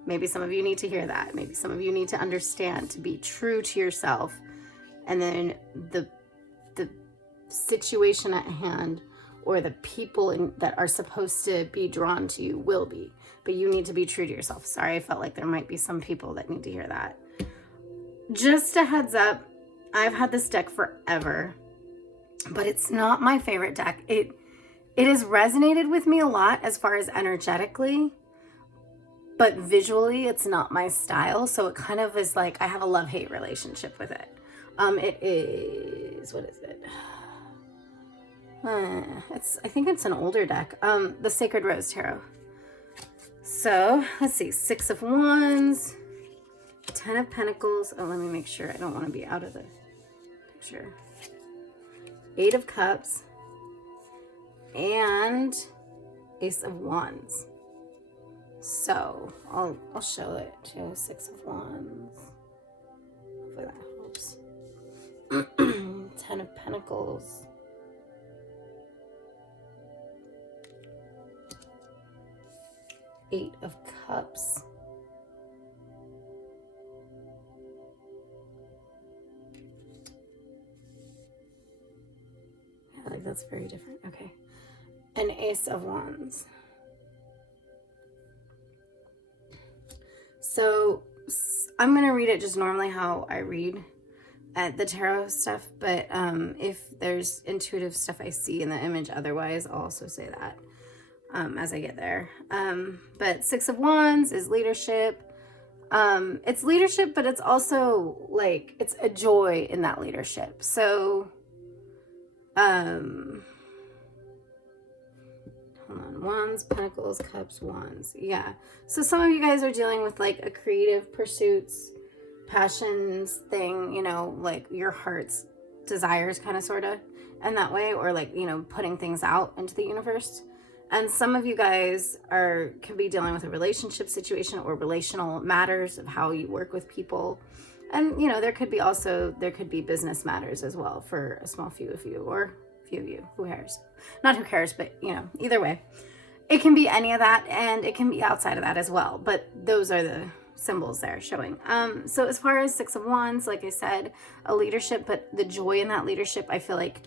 Maybe some of you need to hear that. Maybe some of you need to understand to be true to yourself. And then the situation at hand, or the people that are supposed to be drawn to you, will be. But you need to be true to yourself. Sorry, I felt like there might be some people that need to hear that. Just a heads up, I've had this deck forever, but it's not my favorite deck. It has resonated with me a lot as far as energetically, but visually it's not my style. So it kind of is like I have a love-hate relationship with it. It is, what is it? I think it's an older deck. The Sacred Rose Tarot. So let's see, 6 of Wands, 10 of Pentacles. Oh, let me make sure I don't want to be out of the picture. Eight of Cups, and Ace of Wands. So I'll show it too. Six of Wands. Hopefully that helps. 10 of Pentacles. Eight of Cups. Yeah, like that's very different. Okay. An Ace of Wands. So I'm going to read it just normally how I read at the tarot stuff, but if there's intuitive stuff I see in the image otherwise, I'll also say that as I get there. But Six of Wands is leadership. It's leadership, but it's also like, it's a joy in that leadership. So, hold on, Wands, Pentacles, Cups, Wands. Yeah. So some of you guys are dealing with like a creative pursuits, passions thing, you know, like your heart's desires kind of, sort of, and that way, or like, you know, putting things out into the universe. And some of you guys could be dealing with a relationship situation or relational matters of how you work with people. And, you know, there could be business matters as well for a small few of you, or few of you, who cares? Not who cares, but, you know, either way. It can be any of that, and it can be outside of that as well. But those are the symbols there showing. So as far as Six of Wands, like I said, a leadership, but the joy in that leadership, I feel like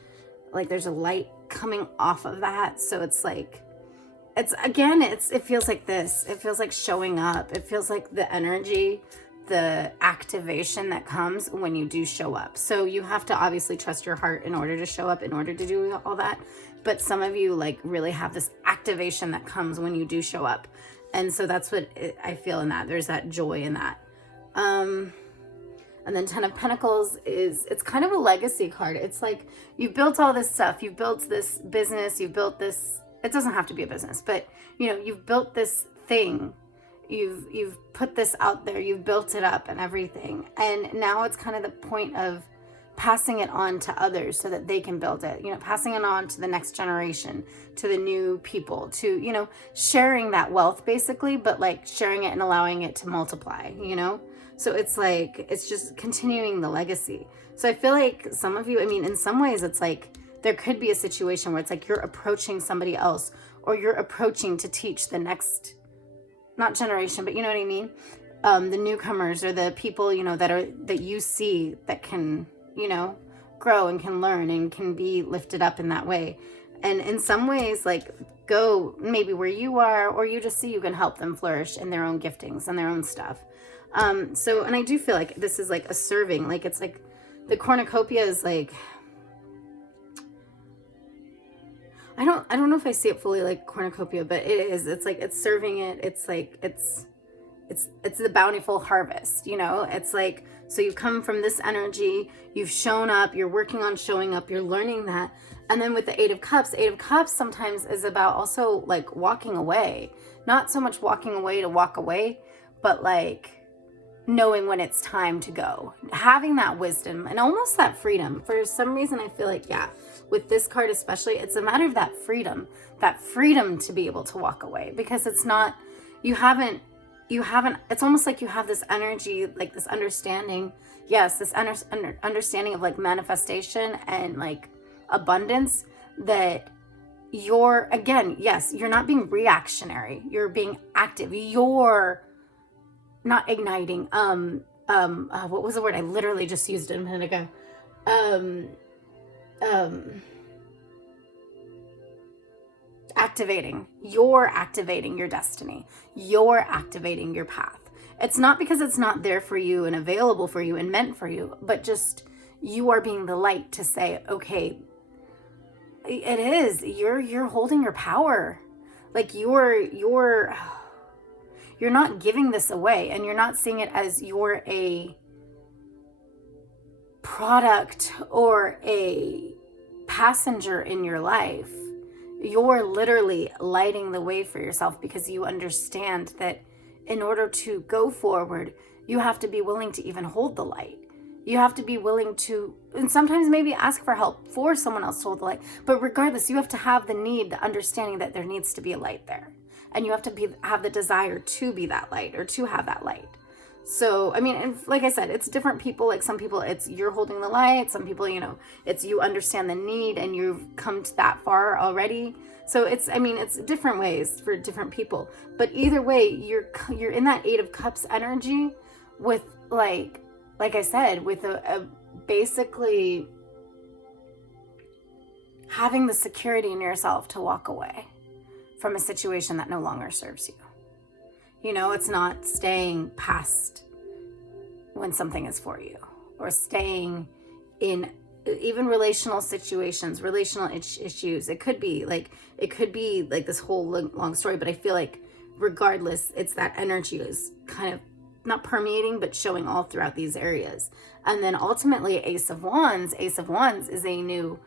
there's a light coming off of that. So it's like, it feels like this. It feels like showing up. It feels like the energy, the activation that comes when you do show up. So you have to obviously trust your heart in order to show up, in order to do all that. But some of you like really have this activation that comes when you do show up. And so that's what I feel in that. There's that joy in that. And then 10 of Pentacles it's kind of a legacy card. It's like you've built all this stuff. You've built this business. You've built this. It doesn't have to be a business, but you know, you've built this thing. You've put this out there. You've built it up and everything. And now it's kind of the point of passing it on to others so that they can build it, you know, passing it on to the next generation, to the new people, to, you know, sharing that wealth basically, but like sharing it and allowing it to multiply, you know? So it's like, it's just continuing the legacy. So I feel like some of you, I mean, in some ways it's like, there could be a situation where it's like you're approaching somebody else, or you're approaching to teach the next, not generation, but you know what I mean? The newcomers, or the people, you know, that you see that can, you know, grow and can learn and can be lifted up in that way. And in some ways, like, go maybe where you are, or you just see you can help them flourish in their own giftings and their own stuff. So, and I do feel like this is like a serving, like it's like the cornucopia is like, I don't know if I see it fully like cornucopia, but it is, it's like, it's serving it. It's like, it's the bountiful harvest, you know, it's like, so you come from this energy, you've shown up, you're working on showing up, you're learning that. And then with the Eight of Cups sometimes is about also like walking away, not so much walking away to walk away, but like knowing when it's time to go, having that wisdom and almost that freedom. For some reason, I feel like, yeah, with this card especially, it's a matter of that freedom to be able to walk away, because it's not, you haven't, it's almost like you have this energy, like this understanding, yes, this understanding of like manifestation and like abundance, that you're, again, yes, you're not being reactionary, you're being active, you're not igniting, what was the word? I literally just used it a minute ago. You're activating your destiny. You're activating your path. It's not because it's not there for you and available for you and meant for you, but just you are being the light to say, okay, it is, you're holding your power. Like you're not giving this away, and you're not seeing it as you're a product or a passenger in your life. You're literally lighting the way for yourself, because you understand that in order to go forward, you have to be willing to even hold the light. You have to be willing to, and sometimes maybe ask for help for someone else to hold the light. But regardless, you have to have the need, the understanding that there needs to be a light there. And you have to have the desire to be that light, or to have that light. So, I mean, and like I said, it's different people. Like some people, it's you're holding the light. Some people, you know, it's you understand the need and you've come to that far already. So it's, I mean, it's different ways for different people. But either way, you're in that Eight of Cups energy with like I said, with a basically having the security in yourself to walk away from a situation that no longer serves you. You know, it's not staying past when something is for you, or staying in even relational situations, relational issues. It could be like this whole long story, but I feel like regardless, it's that energy is kind of not permeating, but showing all throughout these areas. And then ultimately Ace of Wands is a new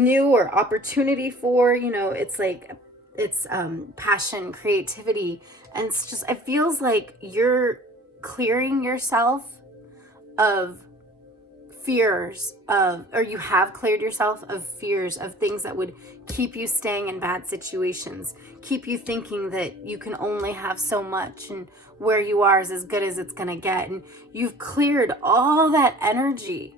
or opportunity for, you know, it's like, it's passion, creativity. And it's just, it feels like you're clearing yourself of fears of, or you have cleared yourself of fears of things that would keep you staying in bad situations, keep you thinking that you can only have so much and where you are is as good as it's gonna get. And you've cleared all that energy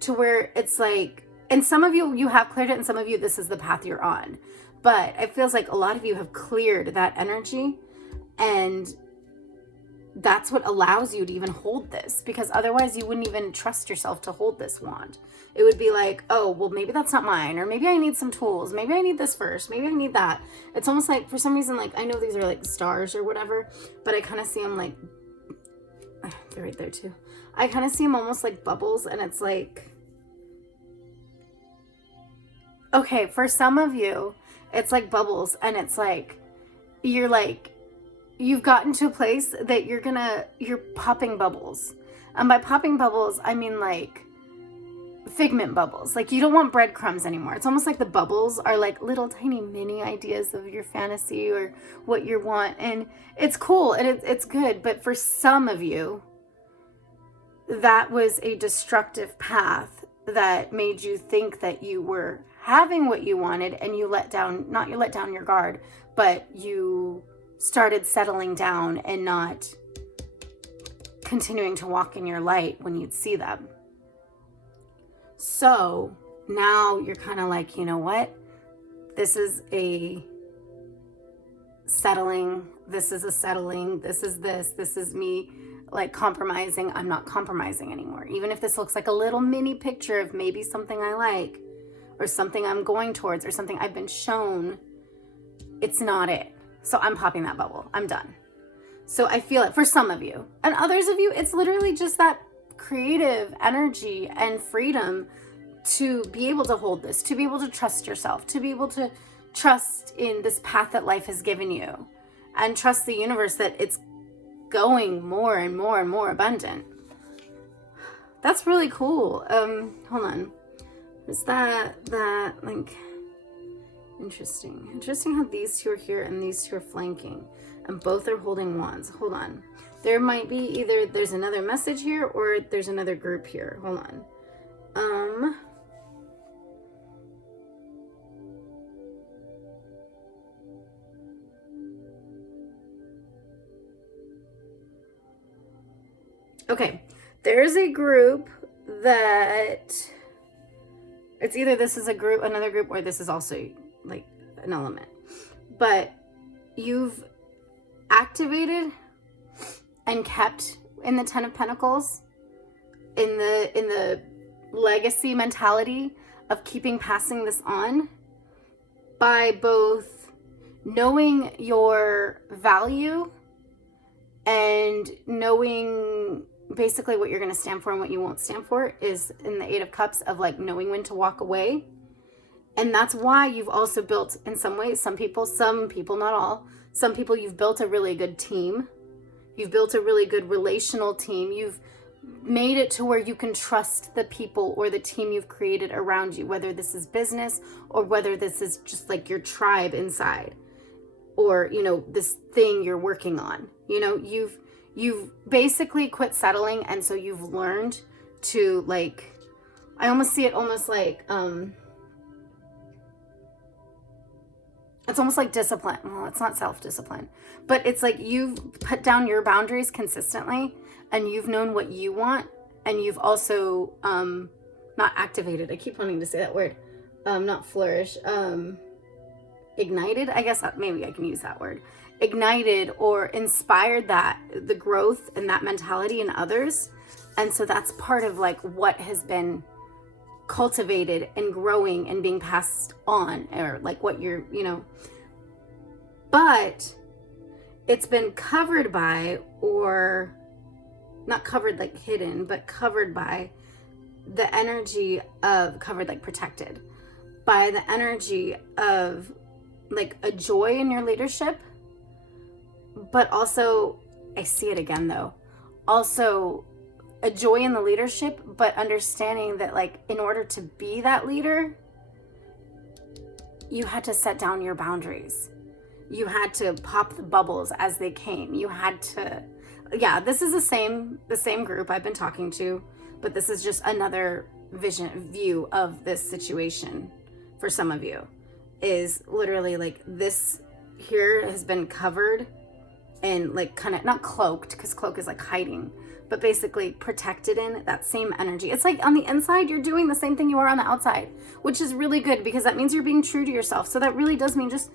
to where it's like, and some of you have cleared it, and some of you, this is the path you're on. But it feels like a lot of you have cleared that energy, and that's what allows you to even hold this, because otherwise you wouldn't even trust yourself to hold this wand. It would be like, oh, well, maybe that's not mine, or maybe I need some tools, maybe I need this first, maybe I need that. It's almost like, for some reason, like, I know these are like stars or whatever, but I kind of see them like, they're right there too. I kind of see them almost like bubbles, and it's like, okay, for some of you, it's like bubbles, and it's like, you've gotten to a place that you're popping bubbles. And by popping bubbles, I mean like figment bubbles. Like, you don't want breadcrumbs anymore. It's almost like the bubbles are like little tiny mini ideas of your fantasy or what you want. And it's cool and it's good. But for some of you, that was a destructive path that made you think that you were having what you wanted, and you let down your guard, but you started settling down and not continuing to walk in your light when you'd see them. So now you're kind of like, you know what? This is a settling. This is me like compromising. I'm not compromising anymore. Even if this looks like a little mini picture of maybe something I like, or something I'm going towards, or something I've been shown, it's not it. So I'm popping that bubble. I'm done. So I feel it for some of you. And others of you, it's literally just that creative energy and freedom to be able to hold this, to be able to trust yourself, to be able to trust in this path that life has given you, and trust the universe that it's going more and more and more abundant. That's really cool. Hold on. Is that like interesting how these two are here and these two are flanking, and both are holding wands. Hold on, there might be either there's another message here or there's another group here. Hold on. Okay, there's a group that it's either this is a group, another group, or this is also like an element. But you've activated and kept in the Ten of Pentacles, in the legacy mentality of passing this on, by both knowing your value and knowing basically what you're going to stand for and what you won't stand for, is in the Eight of Cups of like knowing when to walk away. And that's why you've also built, in some ways, some people, not all, some people, you've built a really good team. You've built a really good relational team. You've made it to where you can trust the people or the team you've created around you, whether this is business or whether this is just like your tribe inside, or, you know, this thing you're working on. You know, you've basically quit settling, and so you've learned to like, I almost see it almost like, it's almost like discipline. Well, it's not self-discipline, but it's like you've put down your boundaries consistently and you've known what you want, and you've also not activated. I keep wanting to say that word. Not flourish. Ignited. I guess maybe I can use that word. Ignited or inspired the growth and that mentality in others. And so that's part of like what has been cultivated and growing and being passed on, or like what you're, but it's been covered by, or not covered like hidden, but covered by the energy of, covered like protected by the energy of like a joy in your leadership. But also, I see it again though, also a joy in the leadership, but understanding that like in order to be that leader, you had to set down your boundaries. You had to pop the bubbles as they came. You had to, this is the same group I've been talking to, but this is just another view of this situation for some of you, is literally like this here has been covered and like kind of not cloaked, because cloak is like hiding, but basically protected in that same energy. It's like on the inside, you're doing the same thing you are on the outside, which is really good because that means you're being true to yourself. So that really does mean just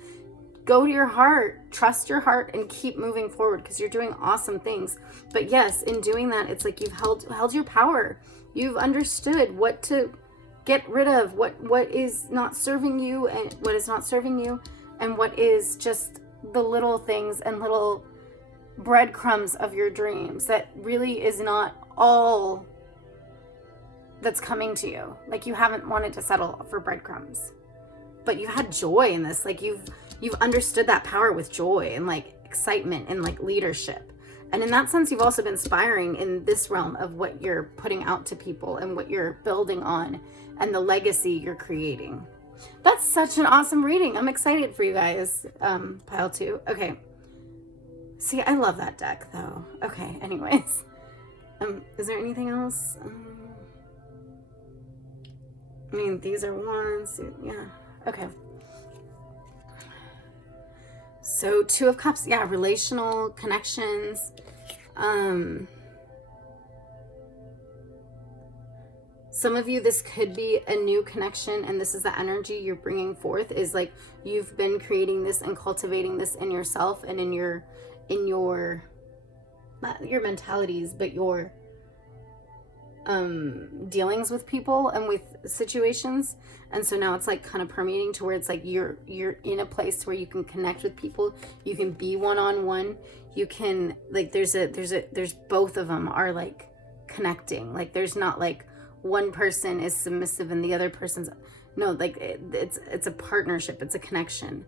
go to your heart, trust your heart, and keep moving forward because you're doing awesome things. But yes, in doing that, it's like you've held your power. You've understood what to get rid of, what is not serving you and what is not serving you, and what is just the little things and little breadcrumbs of your dreams that really is not all that's coming to you. Like you haven't wanted to settle for breadcrumbs, but you had joy in this. Like you've understood that power with joy and like excitement and like leadership. And in that sense, you've also been inspiring in this realm of what you're putting out to people and what you're building on and the legacy you're creating. That's such an awesome reading. I'm excited for you guys. Pile 2. Okay. See, I love that deck though. Okay, anyways. Is there anything else? I mean, these are wands. Yeah. Okay. So 2 of Cups. Yeah, relational connections. Some of you, this could be a new connection, and this is the energy you're bringing forth, is like you've been creating this and cultivating this in yourself and in your not your mentalities, but your dealings with people and with situations. And so now it's like kind of permeating to where it's like you're in a place where you can connect with people, you can be one-on-one, you can like there's both of them are like connecting. Like there's not like one person is submissive and the other person's like it's a partnership, it's a connection.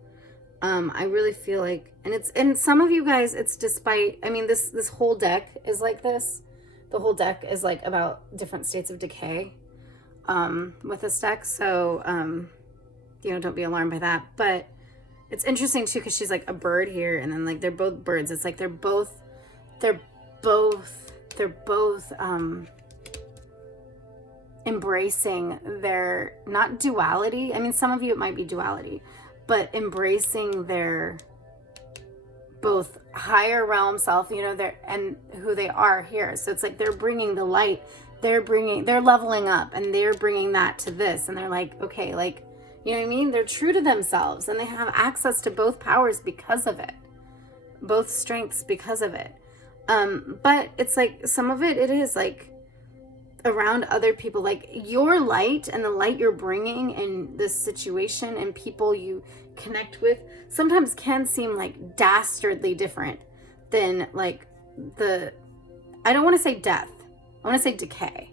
I really feel like, and some of you guys, it's despite, I mean, this whole deck is like this. The whole deck is like about different states of decay with this deck. So, don't be alarmed by that. But it's interesting too, because she's like a bird here, and then like they're both birds. It's like they're both embracing their, not duality. I mean, some of you it might be duality, but embracing their both higher realm self, and who they are here. So it's like they're bringing the light, they're leveling up, and they're bringing that to this, and they're like, okay, like, you know what I mean? They're true to themselves, and they have access to both powers because of it, both strengths because of it. But it's like some of it is like around other people, like your light and the light you're bringing in this situation and people you connect with sometimes can seem like dastardly different than like I don't want to say death, I want to say decay,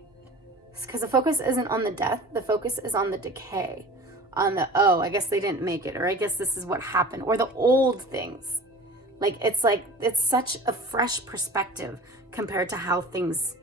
because the focus isn't on the death, the focus is on the decay, on the, oh, I guess they didn't make it, or I guess this is what happened, or the old things. Like it's such a fresh perspective compared to how things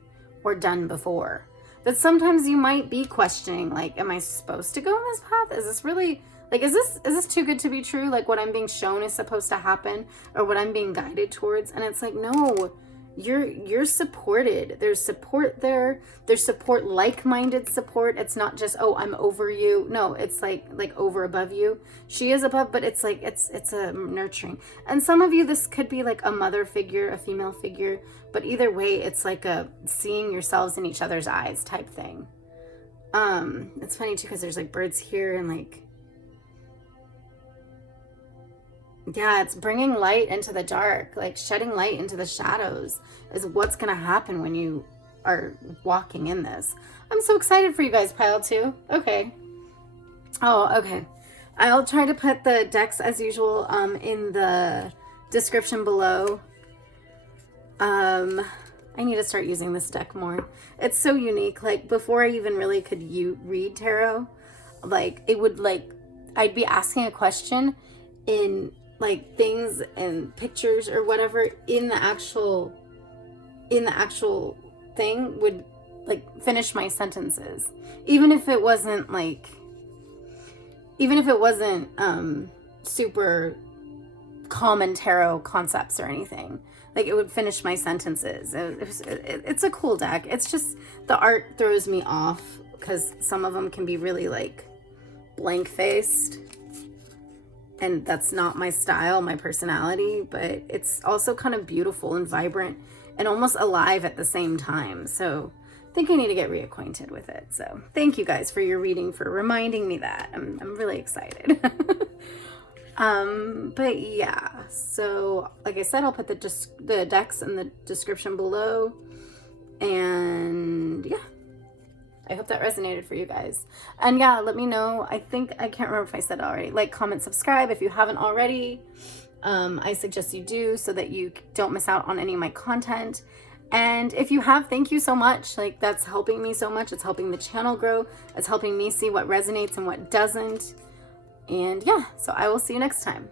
were done before, that sometimes you might be questioning, like, am I supposed to go on this path? Is this really, like, is this too good to be true? Like what I'm being shown is supposed to happen, or what I'm being guided towards? And it's like, no, you're supported. There's support there. There's support, like-minded support. It's not just, oh, I'm over you. No, it's like over above you. She is above, but it's like it's a nurturing. And some of you, this could be like a mother figure, a female figure, but either way, it's like a seeing yourselves in each other's eyes type thing. It's funny too because there's like birds here and like, yeah, it's bringing light into the dark, like shedding light into the shadows is what's going to happen when you are walking in this. I'm so excited for you guys, pile 2. Okay. Oh, okay. I'll try to put the decks as usual in the description below. I need to start using this deck more. It's so unique. Like before I even really could read tarot, like it would like, I'd be asking a question in like things and pictures or whatever in the actual thing would like finish my sentences, even if it wasn't super common tarot concepts or anything. Like it would finish my sentences. It's a cool deck. It's just the art throws me off because some of them can be really like blank faced. And that's not my style, my personality, but it's also kind of beautiful and vibrant and almost alive at the same time. So I think I need to get reacquainted with it. So thank you guys for your reading, for reminding me that. I'm really excited. But yeah, so like I said, I'll put the decks in the description below. And yeah. I hope that resonated for you guys. And yeah, let me know. I can't remember if I said it already. Like, comment, subscribe if you haven't already. I suggest you do so that you don't miss out on any of my content. And if you have, thank you so much. Like, that's helping me so much. It's helping the channel grow. It's helping me see what resonates and what doesn't. And yeah, so I will see you next time.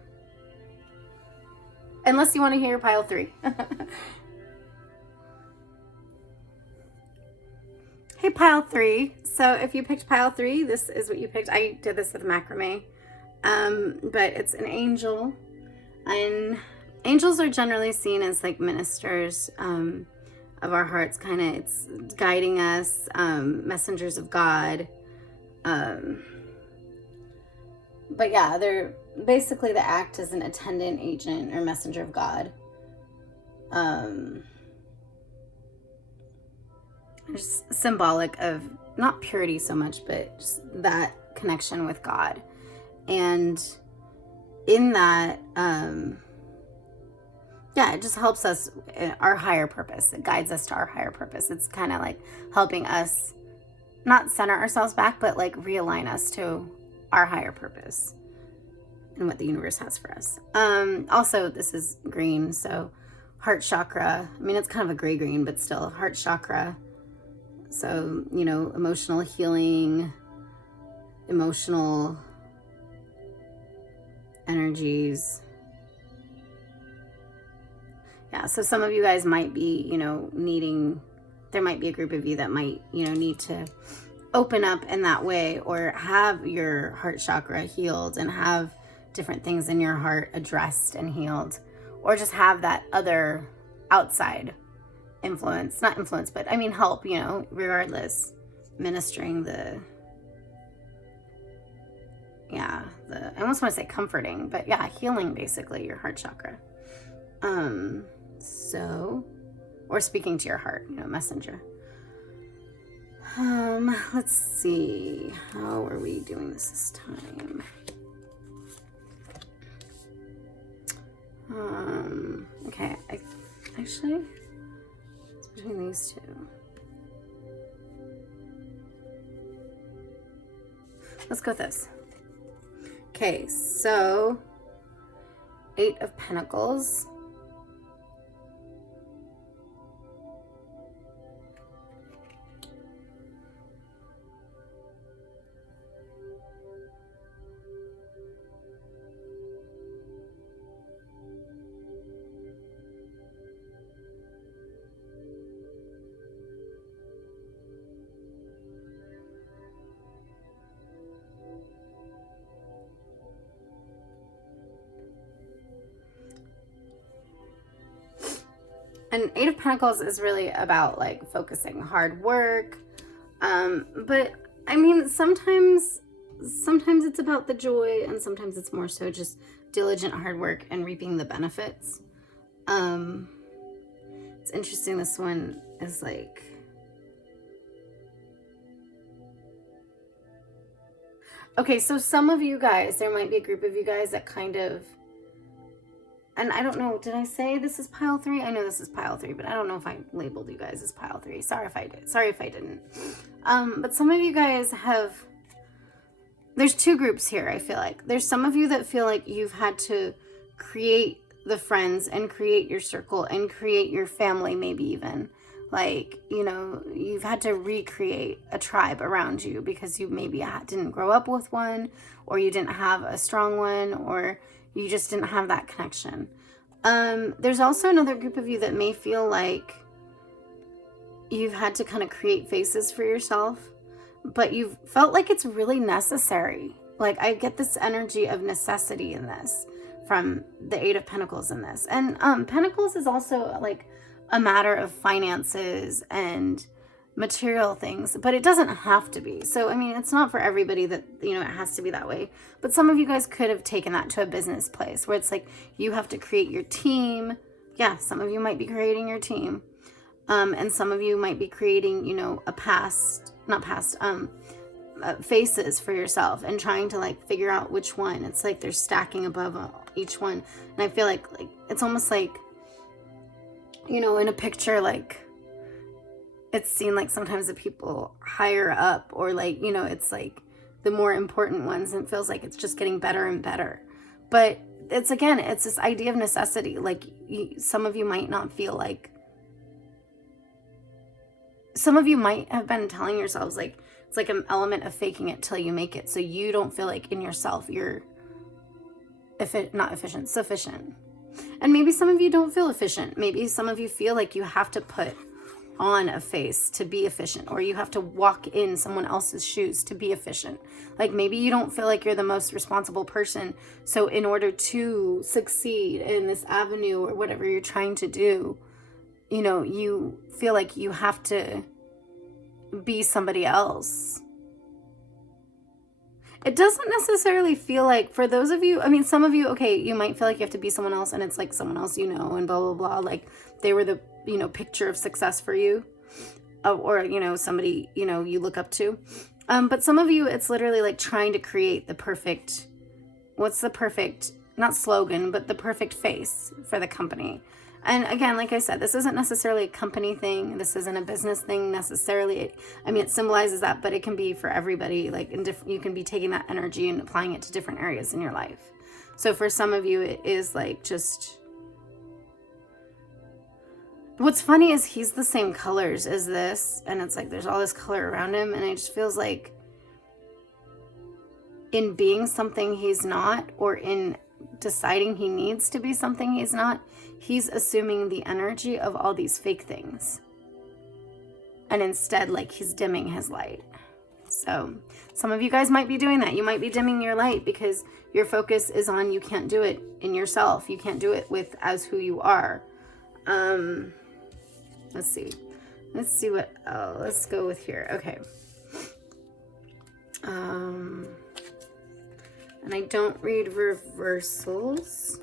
Unless you want to hear pile 3. Hey, pile 3. So if you picked pile 3, this is what you picked. I did this with macrame. But it's an angel. And angels are generally seen as like ministers of our hearts. Kind of, it's guiding us, messengers of God. But yeah, they're basically the act as an attendant, agent, or messenger of God. Just symbolic of not purity so much, but just that connection with God. And in that, yeah, it just helps us, our higher purpose. It guides us to our higher purpose. It's kind of like helping us not center ourselves back, but like realign us to our higher purpose and what the universe has for us. Also, this is green, so heart chakra. I mean, it's kind of a gray green, but still heart chakra. So, you know, emotional healing, emotional energies. Yeah, so some of you guys might be, you know, there might be a group of you that might, you know, need to open up in that way or have your heart chakra healed and have different things in your heart addressed and healed, or just have that other outside influence, not influence, but I mean help, you know, regardless, ministering I almost want to say comforting, but yeah, healing basically your heart chakra. So, or speaking to your heart, you know, messenger. Let's see, how are we doing this time? Okay, actually, it's between these two. Let's go with this. Okay, so 8 of Pentacles. And Eight of Pentacles is really about like focusing, hard work. But I mean, sometimes it's about the joy, and sometimes it's more so just diligent hard work and reaping the benefits. It's interesting. This one is like, okay, so some of you guys, there might be a group of you guys that kind of, and I don't know, did I say this is pile 3? I know this is pile 3, but I don't know if I labeled you guys as pile 3. Sorry if I did. Sorry if I didn't. But some of you guys have, there's two groups here, I feel like. There's some of you that feel like you've had to create the friends and create your circle and create your family, maybe even. Like, you know, you've had to recreate a tribe around you because you maybe didn't grow up with one, or you didn't have a strong one, or you just didn't have that connection. There's also another group of you that may feel like you've had to kind of create faces for yourself, but you've felt like it's really necessary. Like, I get this energy of necessity in this from the Eight of Pentacles in this. And Pentacles is also like a matter of finances and material things, but it doesn't have to be. So, I mean, it's not for everybody that, you know, it has to be that way. But some of you guys could have taken that to a business place where it's like you have to create your team. Yeah, some of you might be creating your team. And some of you might be creating, you know, faces for yourself and trying to like figure out which one. It's like they're stacking above each one. And I feel like it's almost like, you know, in a picture, like it's seen like sometimes the people higher up, or like, you know, it's like the more important ones, and it feels like it's just getting better and better. But it's, again, it's this idea of necessity. Like some of you might not feel like, some of you might have been telling yourselves like, it's like an element of faking it till you make it. So you don't feel like in yourself you're sufficient. And maybe some of you don't feel efficient. Maybe some of you feel like you have to put on a face to be efficient, or you have to walk in someone else's shoes to be efficient. Like maybe you don't feel like you're the most responsible person. So in order to succeed in this avenue or whatever you're trying to do, you know, you feel like you have to be somebody else. It doesn't necessarily feel like, for those of you, I mean, some of you, okay, you might feel like you have to be someone else, and it's like someone else, you know, and blah, blah, blah. Like they were the, you know, picture of success for you, or, you know, somebody, you know, you look up to. But some of you, it's literally like trying to create the perfect, what's the perfect, not slogan, but the perfect face for the company. And again, like I said, this isn't necessarily a company thing. This isn't a business thing necessarily. I mean, it symbolizes that, but it can be for everybody. Like you can be taking that energy and applying it to different areas in your life. So for some of you, it is like just, what's funny is he's the same colors as this. And it's like, there's all this color around him. And it just feels like in being something he's not, or in deciding he needs to be something he's not, he's assuming the energy of all these fake things. And instead, like, he's dimming his light. So some of you guys might be doing that. You might be dimming your light because your focus is on, you can't do it in yourself. You can't do it as who you are. Let's see what, let's go with here. Okay. And I don't read reversals.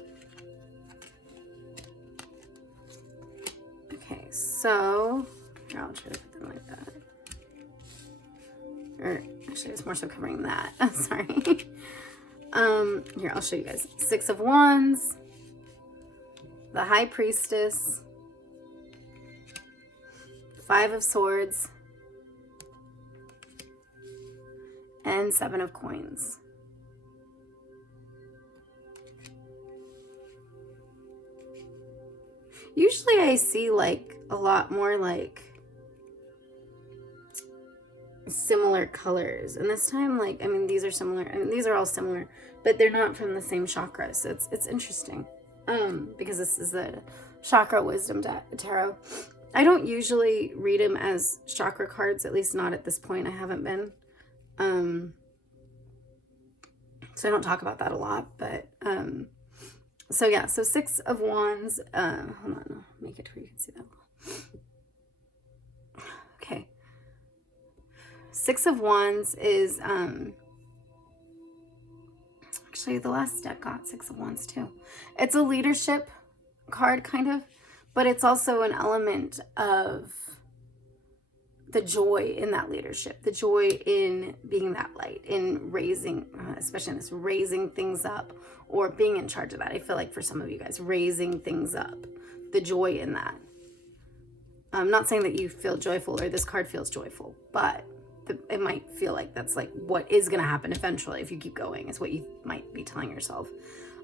Okay, so here, I'll try to put them like that. Or actually, it's more so covering that. I'm sorry. Here, I'll show you guys. Six of Wands, the High Priestess, Five of Swords, and Seven of Coins. Usually I see like a lot more like similar colors, and this time, like, I mean, these are similar. I mean, these are all similar, but they're not from the same chakra. So it's interesting, because this is the Chakra Wisdom Tarot. I don't usually read them as chakra cards, at least not at this point. I haven't been, so I don't talk about that a lot. But so yeah, so Six of Wands. Hold on, make it to where you can see that. Okay. Six of Wands is, actually the last deck got Six of Wands too. It's a leadership card kind of, but it's also an element of the joy in that leadership, the joy in being that light, in raising, especially in this, raising things up or being in charge of that. I feel like for some of you guys, raising things up, the joy in that. I'm not saying that you feel joyful or this card feels joyful, but it might feel like that's like what is going to happen eventually if you keep going, is what you might be telling yourself.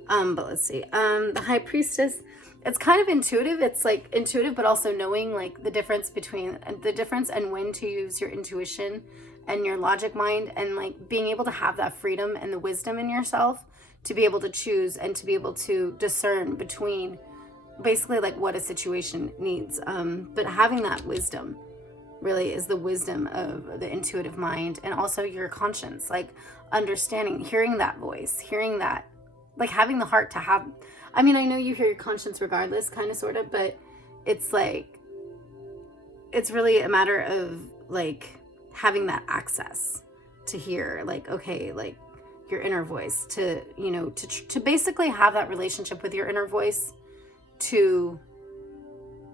But let's see. The High Priestess, it's kind of intuitive. It's like intuitive, but also knowing like the difference and when to use your intuition and your logic mind, and like being able to have that freedom and the wisdom in yourself to be able to choose and to be able to discern between basically like what a situation needs. But having that wisdom really is the wisdom of the intuitive mind, and also your conscience, like understanding, hearing that voice, hearing that, like having the heart to have, I mean, I know you hear your conscience regardless, kind of, sort of, but it's like, it's really a matter of like having that access to hear, like, okay, like your inner voice, to, you know, to basically have that relationship with your inner voice, to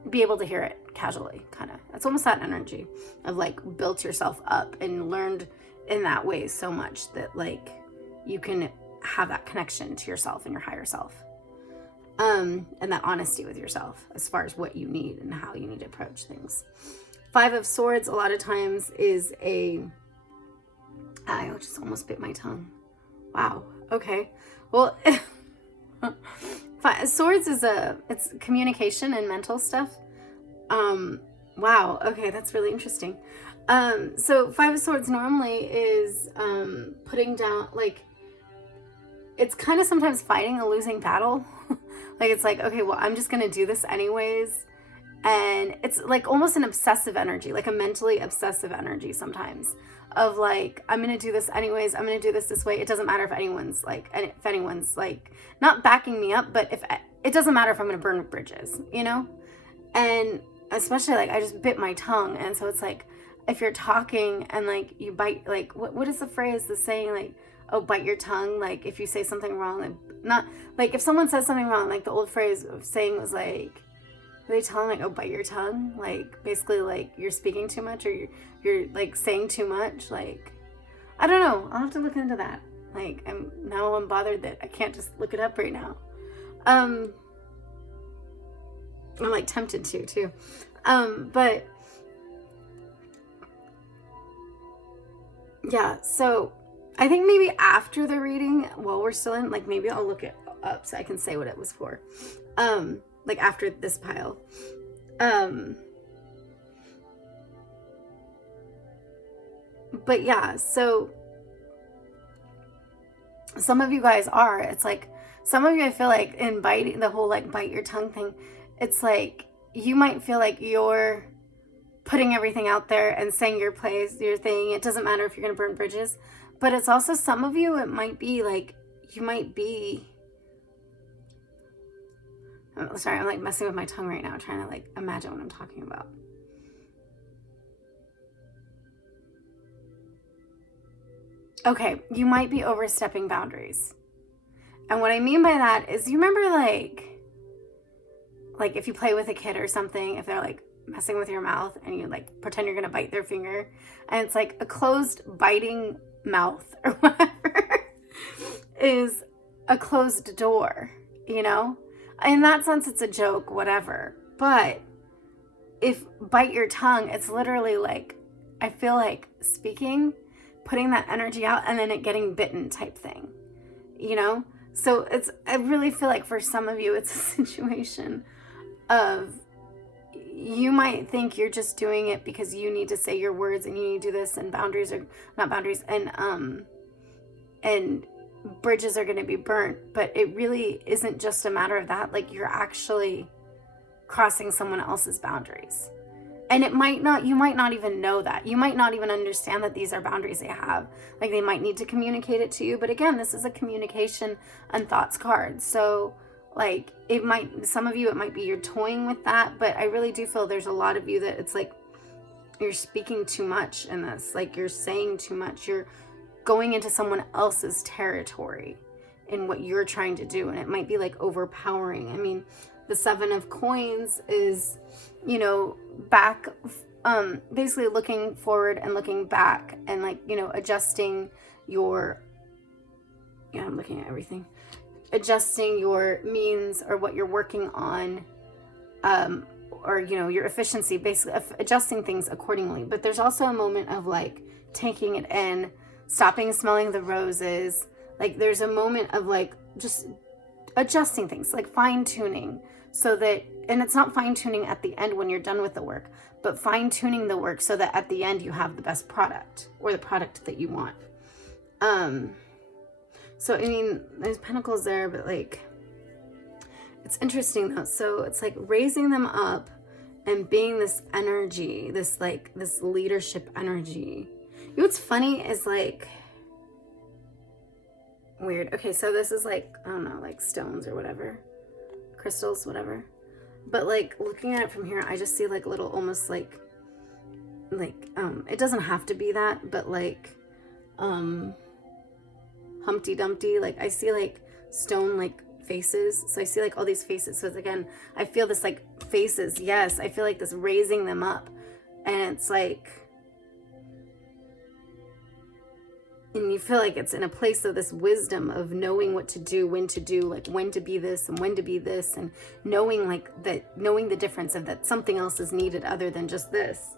be able to hear it casually, kind of. It's almost that energy of like built yourself up and learned in that way so much that like you can have that connection to yourself and your higher self, and that honesty with yourself as far as what you need and how you need to approach things. Five of Swords a lot of times is I just almost bit my tongue. Wow. Okay. Well, Swords is it's communication and mental stuff. Wow. Okay. That's really interesting. So Five of Swords normally is, putting down, like, it's kind of sometimes fighting a losing battle. Like, it's like, okay, well, I'm just going to do this anyways. And it's like almost an obsessive energy, like a mentally obsessive energy sometimes, of like, I'm going to do this anyways. I'm going to do this way. It doesn't matter if anyone's like not backing me up, but it doesn't matter if I'm going to burn bridges, you know? And especially like I just bit my tongue. And so it's like, if you're talking and like you bite, like what is the phrase, the saying, like, oh, bite your tongue, like if you say something wrong, like, not like if someone says something wrong, like the old phrase of saying was like, they tell them like, oh, bite your tongue, like basically like you're speaking too much, or you're like saying too much. Like, I don't know, I'll have to look into that. Like, I'm bothered that I can't just look it up right now. I'm like tempted to too. But yeah, so I think maybe after the reading, while we're still in, like maybe I'll look it up so I can say what it was for. Like after this pile. But yeah, so some of you guys it's like, some of you, I feel like in biting, the whole like bite your tongue thing, it's like you might feel like you're putting everything out there and saying your place, your thing. It doesn't matter if you're going to burn bridges. But it's also some of you, it might be like, you might be, I'm sorry, I'm like messing with my tongue right now, trying to like imagine what I'm talking about. Okay, you might be overstepping boundaries. And what I mean by that is, you remember like if you play with a kid or something, if they're like messing with your mouth and you like pretend you're going to bite their finger, and it's like a closed biting mouth or whatever is a closed door, you know? In that sense, it's a joke, whatever. But if bite your tongue, it's literally like, I feel like speaking, putting that energy out, and then it getting bitten type thing, you know? So I really feel like for some of you, it's a situation of, you might think you're just doing it because you need to say your words and you need to do this, and boundaries are not boundaries, and bridges are going to be burnt, but it really isn't just a matter of that. Like, you're actually crossing someone else's boundaries, and you might not even know that. You might not even understand that these are boundaries they have. Like, they might need to communicate it to you, but again, this is a communication and thoughts card. So Like, some of you, it might be you're toying with that, but I really do feel there's a lot of you that it's like you're speaking too much in this. Like, you're saying too much. You're going into someone else's territory in what you're trying to do, and it might be like overpowering. I mean, the 7 of Coins is, you know, back, basically looking forward and looking back, and like, you know, adjusting your, yeah, I'm looking at everything, adjusting your means or what you're working on, or, you know, your efficiency, basically adjusting things accordingly. But there's also a moment of like taking it in, stopping smelling the roses. Like, there's a moment of like just adjusting things, like fine tuning, so that, and it's not fine tuning at the end when you're done with the work, but fine tuning the work so that at the end you have the best product, or the product that you want. So, I mean, there's pentacles there, but like, it's interesting though. So it's like raising them up and being this energy, this like, this leadership energy. You know what's funny is like, weird. Okay, so this is like, I don't know, like stones or whatever, crystals, whatever. But like, looking at it from here, I just see like little, almost like, it doesn't have to be that, but like, Humpty Dumpty, like I see like stone like faces. So I see like all these faces. So it's, again, I feel this like faces. Yes, I feel like this raising them up. And it's like, and you feel like it's in a place of this wisdom of knowing what to do, when to do, like when to be this and when to be this, and knowing like that, knowing the difference of that something else is needed other than just this,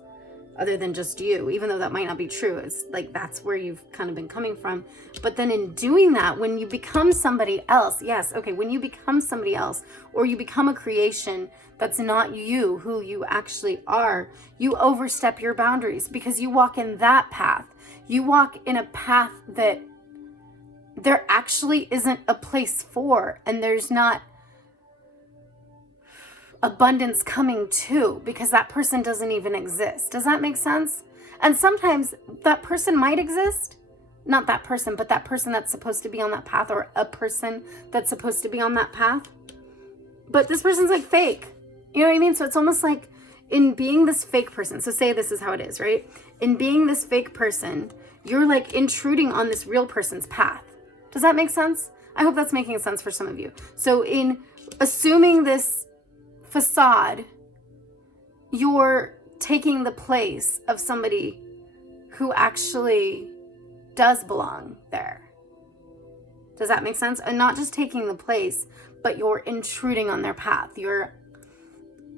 other than just you, even though that might not be true. It's like, that's where you've kind of been coming from. But then in doing that, when you become somebody else, yes, okay, when you become somebody else, or you become a creation that's not you, who you actually are, you overstep your boundaries because you walk in that path. You walk in a path that there actually isn't a place for, and there's not abundance coming to, because that person doesn't even exist. Does that make sense? And sometimes that person might exist. Not that person, but that person that's supposed to be on that path, or a person that's supposed to be on that path. But this person's like fake. You know what I mean? So it's almost like in being this fake person. So say this is how it is, right? In being this fake person, you're like intruding on this real person's path. Does that make sense? I hope that's making sense for some of you. So in assuming this facade, you're taking the place of somebody who actually does belong there. Does that make sense? And not just taking the place, but you're intruding on their path.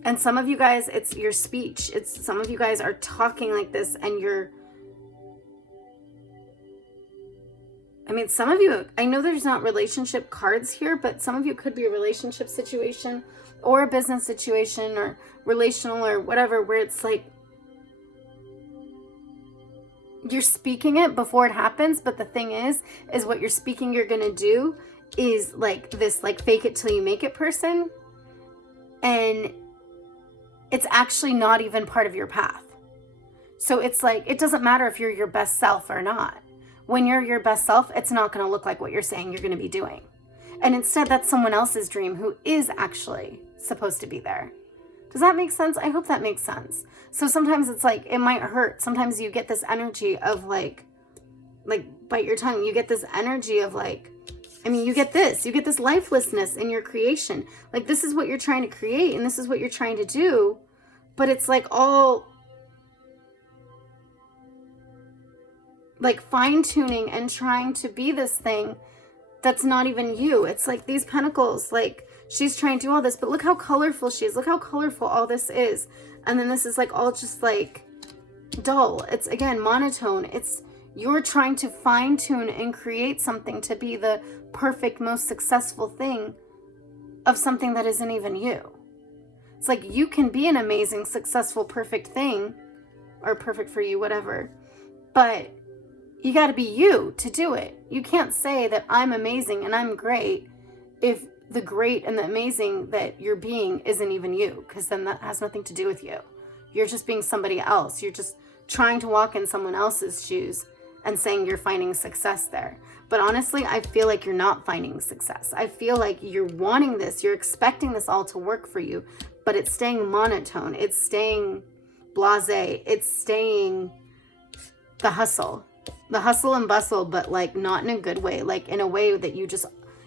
And some of you guys, it's your speech. It's some of you guys are talking like this, and some of you, I know there's not relationship cards here, but some of you could be a relationship situation or a business situation or relational or whatever, where it's like you're speaking it before it happens. But the thing is what you're speaking you're going to do is like this, like fake it till you make it person. And it's actually not even part of your path. So it's like, it doesn't matter if you're your best self or not. When you're your best self, it's not going to look like what you're saying you're going to be doing. And instead, that's someone else's dream who is actually supposed to be there. Does that make sense? I hope that makes sense. So sometimes it's like, it might hurt. Sometimes you get this energy of like bite your tongue. You get this energy of like, you get this lifelessness in your creation. Like, this is what you're trying to create and this is what you're trying to do. But it's like all like fine tuning and trying to be this thing that's not even you. It's like these pentacles, like she's trying to do all this, but look how colorful she is. Look how colorful all this is. And then this is like all just like dull. It's again, monotone. It's you're trying to fine tune and create something to be the perfect, most successful thing of something that isn't even you. It's like you can be an amazing, successful, perfect thing, or perfect for you, whatever. But you got to be you to do it. You can't say that I'm amazing and I'm great if the great and the amazing that you're being isn't even you, because then that has nothing to do with you. You're just being somebody else. You're just trying to walk in someone else's shoes. and saying you're finding success there. But honestly, I feel like you're not finding success. I feel like you're wanting this, you're expecting this all to work for you, but it's staying monotone, it's staying blasé, it's staying the hustle and bustle, but like not in a good way, like in a way that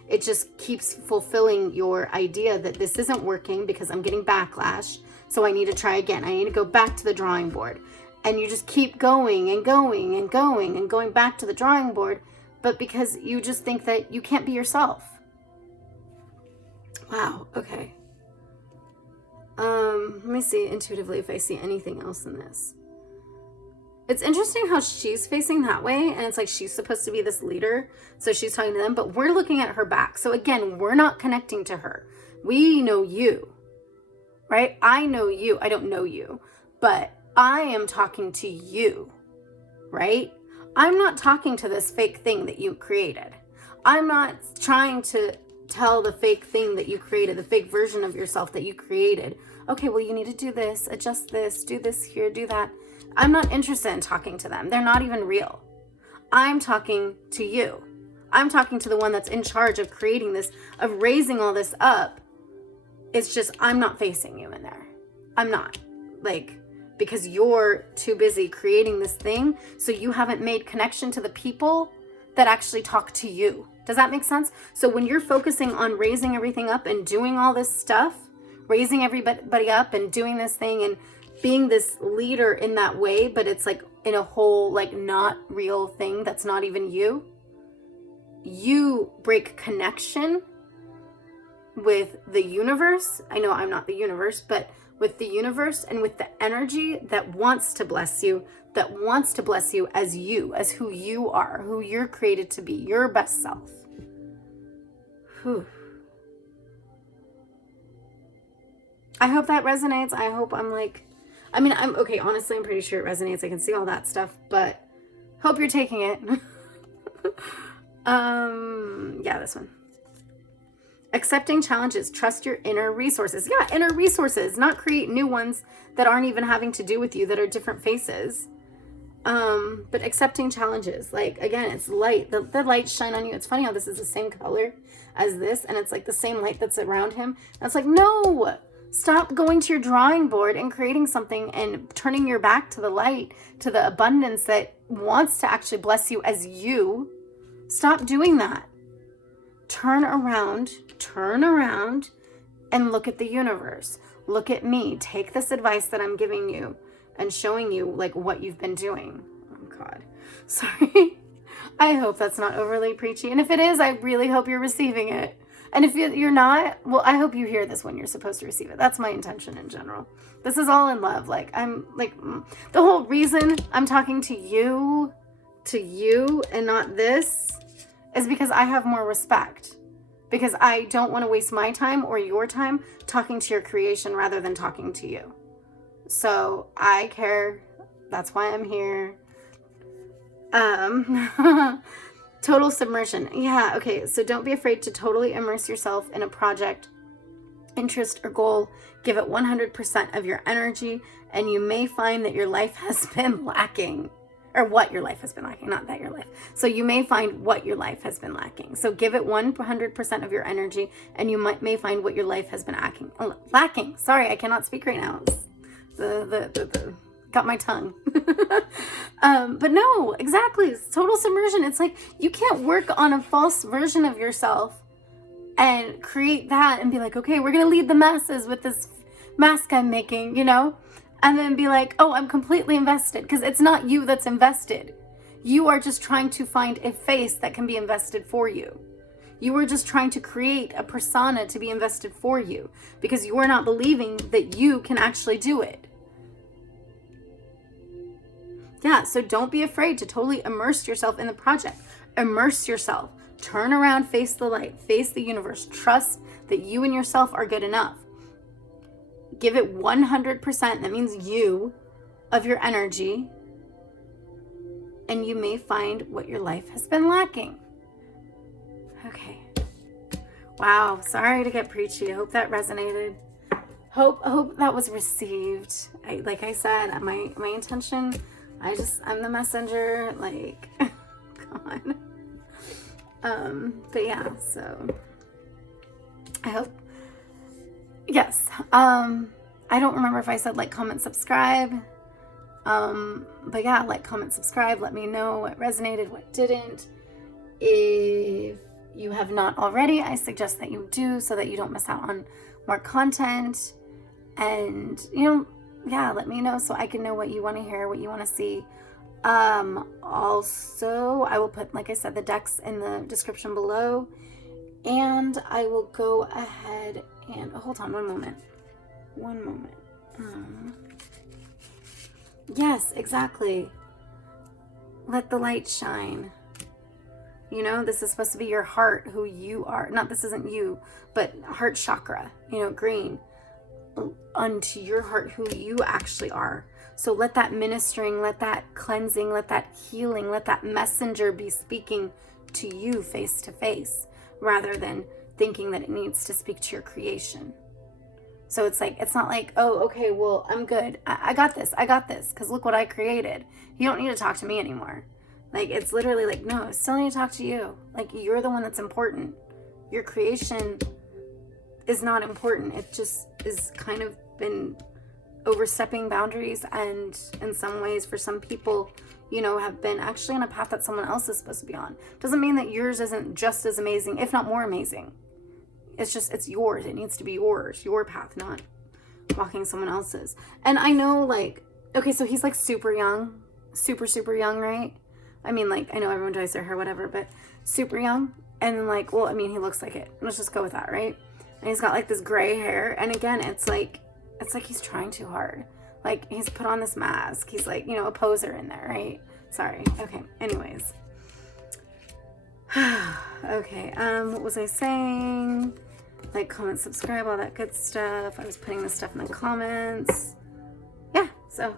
it just keeps fulfilling your idea that this isn't working because I'm getting backlash, so I need to try again. I need to go back to the drawing board. And you just keep going and going and going and going back to the drawing board, but because you just think that you can't be yourself. Wow, okay. Let me see intuitively if I see anything else in this. It's interesting how she's facing that way, and it's like she's supposed to be this leader, so she's talking to them, but we're looking at her back. So again, we're not connecting to her. We know you, right? I know you. I don't know you, but I am talking to you, right? I'm not talking to this fake thing that you created. I'm not trying to tell the fake thing that you created, the fake version of yourself that you created. Okay, well, you need to do this, adjust this, do this here, do that. I'm not interested in talking to them. They're not even real. I'm talking to you. I'm talking to the one that's in charge of creating this, of raising all this up. It's just, I'm not facing you in there. I'm not. Because you're too busy creating this thing, so you haven't made connection to the people that actually talk to you. Does that make sense? So when you're focusing on raising everything up and doing all this stuff, raising everybody up and doing this thing and being this leader in that way, but it's like in a whole like not real thing that's not even you, you break connection with the universe. I know I'm not the universe, but with the universe and with the energy that wants to bless you, as you, as who you are, who you're created to be, your best self. Whew. I hope that resonates. I hope I'm okay, honestly, I'm pretty sure it resonates. I can see all that stuff, but hope you're taking it. Yeah, this one. Accepting challenges, trust your inner resources. Yeah, inner resources, not create new ones that aren't even having to do with you, that are different faces. But accepting challenges, like, again, it's light. The lights shine on you. It's funny how this is the same color as this, and it's like the same light that's around him. And it's like, no, stop going to your drawing board and creating something and turning your back to the light, to the abundance that wants to actually bless you as you. Stop doing that. Turn around and look at the universe. Look at me. Take this advice that I'm giving you and showing you like what you've been doing. Oh God, sorry. I hope that's not overly preachy. And if it is, I really hope you're receiving it. And if you're not, well, I hope you hear this when you're supposed to receive it. That's my intention in general. This is all in love. Like, I'm like, the whole reason I'm talking to you and not this is because I have more respect. Because I don't want to waste my time or your time talking to your creation rather than talking to you. So I care. That's why I'm here. Total submersion. Yeah, okay. So don't be afraid to totally immerse yourself in a project, interest, or goal. Give it 100% of your energy, and you may find that your life has been lacking. Or what your life has been lacking, not that your life. So you may find what your life has been lacking. So give it 100% of your energy, and you may find what your life has been lacking. Sorry, I cannot speak right now. Got my tongue. But no, exactly. It's total submersion. It's like you can't work on a false version of yourself and create that and be like, okay, we're gonna lead the masses with this mask I'm making, you know? And then be like, oh, I'm completely invested, because it's not you that's invested. You are just trying to find a face that can be invested for you. You are just trying to create a persona to be invested for you because you are not believing that you can actually do it. Yeah, so don't be afraid to totally immerse yourself in the project. Immerse yourself. Turn around, face the light, face the universe. Trust that you and yourself are good enough. Give it 100%, that means you, of your energy, and you may find what your life has been lacking. Okay. Wow, sorry to get preachy. I hope that resonated. Hope that was received. Like I said, my intention I'm the messenger, like, come on. But yeah, so I hope, yes. I don't remember if I said like, comment, subscribe. But yeah, like, comment, subscribe. Let me know what resonated, what didn't. If you have not already, I suggest that you do so that you don't miss out on more content. And, yeah, let me know so I can know what you want to hear, what you want to see. Also, I will put, like I said, the decks in the description below. And I will go ahead and, hold on one moment. Yes, exactly. Let the light shine. This is supposed to be your heart, who you are. Not, this isn't you, but heart chakra, green. Unto your heart, who you actually are. So let that ministering, let that cleansing, let that healing, let that messenger be speaking to you face to face, rather than thinking that it needs to speak to your creation. So it's not like, oh, okay, well, I'm good. I got this, because look what I created. You don't need to talk to me anymore. Like, it's literally like, no, I still need to talk to you. Like, you're the one that's important. Your creation is not important. It just is kind of been overstepping boundaries, and in some ways, for some people, have been actually on a path that someone else is supposed to be on. Doesn't mean that yours isn't just as amazing, if not more amazing. It's just, it's yours. It needs to be yours, your path, not walking someone else's. And I know, like, okay, so he's like super young, super young, right? I mean, like, I know everyone dyes their hair, whatever, but super young. And then, like, well, I mean, he looks like it. Let's just go with that, right? And he's got like this gray hair. And again, it's like he's trying too hard. Like, he's put on this mask. He's like, a poser in there, right? Sorry. Okay. Anyways. Okay. What was I saying? Like, comment, subscribe, all that good stuff. I was putting this stuff in the comments. Yeah. So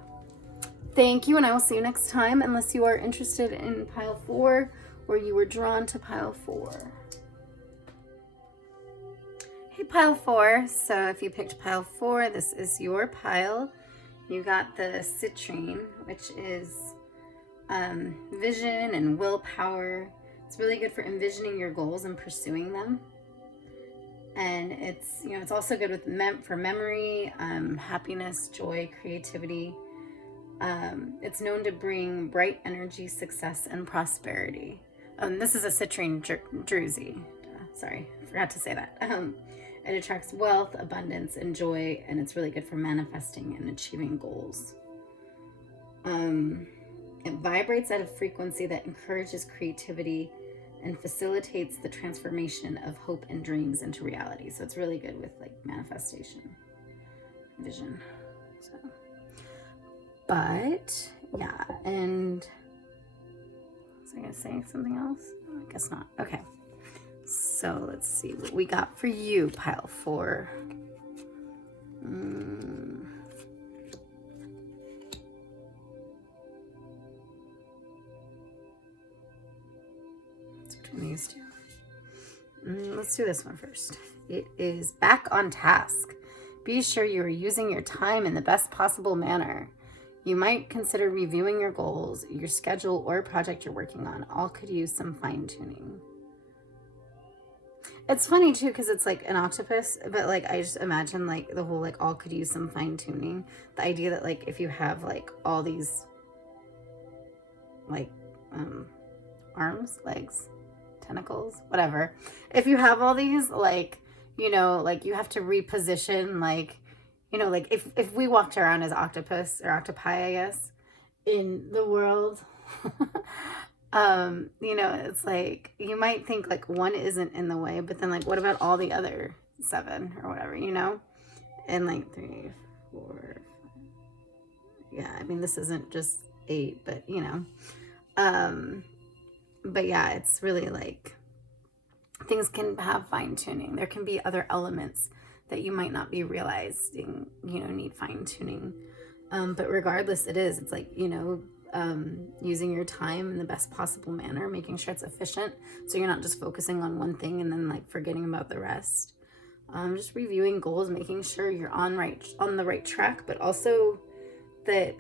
thank you. And I will see you next time, unless you are interested in pile 4 or you were drawn to pile 4. Hey, pile 4. So if you picked pile 4, this is your pile. You got the citrine, which is vision and willpower. It's really good for envisioning your goals and pursuing them. And it's, it's also good with for memory, happiness, joy, creativity. It's known to bring bright energy, success, and prosperity. This is a citrine druzy. Sorry, forgot to say that. It attracts wealth, abundance, and joy, and it's really good for manifesting and achieving goals. It vibrates at a frequency that encourages creativity and facilitates the transformation of hope and dreams into reality. So it's really good with like manifestation, vision. So, but yeah, and was I gonna say something else? I guess not. Okay. So let's see what we got for you, pile 4. It's between these two. Let's do this one first. It is back on task. Be sure you are using your time in the best possible manner. You might consider reviewing your goals, your schedule, or project you're working on. All could use some fine-tuning. It's funny too, because it's like an octopus, but like I just imagine like the whole like all could use some fine-tuning. The idea that like if you have like all these like arms, legs, tentacles, whatever. If you have all these, like, like you have to reposition, like, like if we walked around as octopus or octopi, I guess, in the world, it's like, you might think like one isn't in the way, but then like, what about all the other 7 or whatever, and like 3, 4, 5. Yeah, I mean, this isn't just 8, but but yeah, it's really like things can have fine tuning. There can be other elements that you might not be realizing, need fine tuning. But regardless, it's like, using your time in the best possible manner, making sure it's efficient. So you're not just focusing on one thing and then like forgetting about the rest. Just reviewing goals, making sure you're on the right track, but also that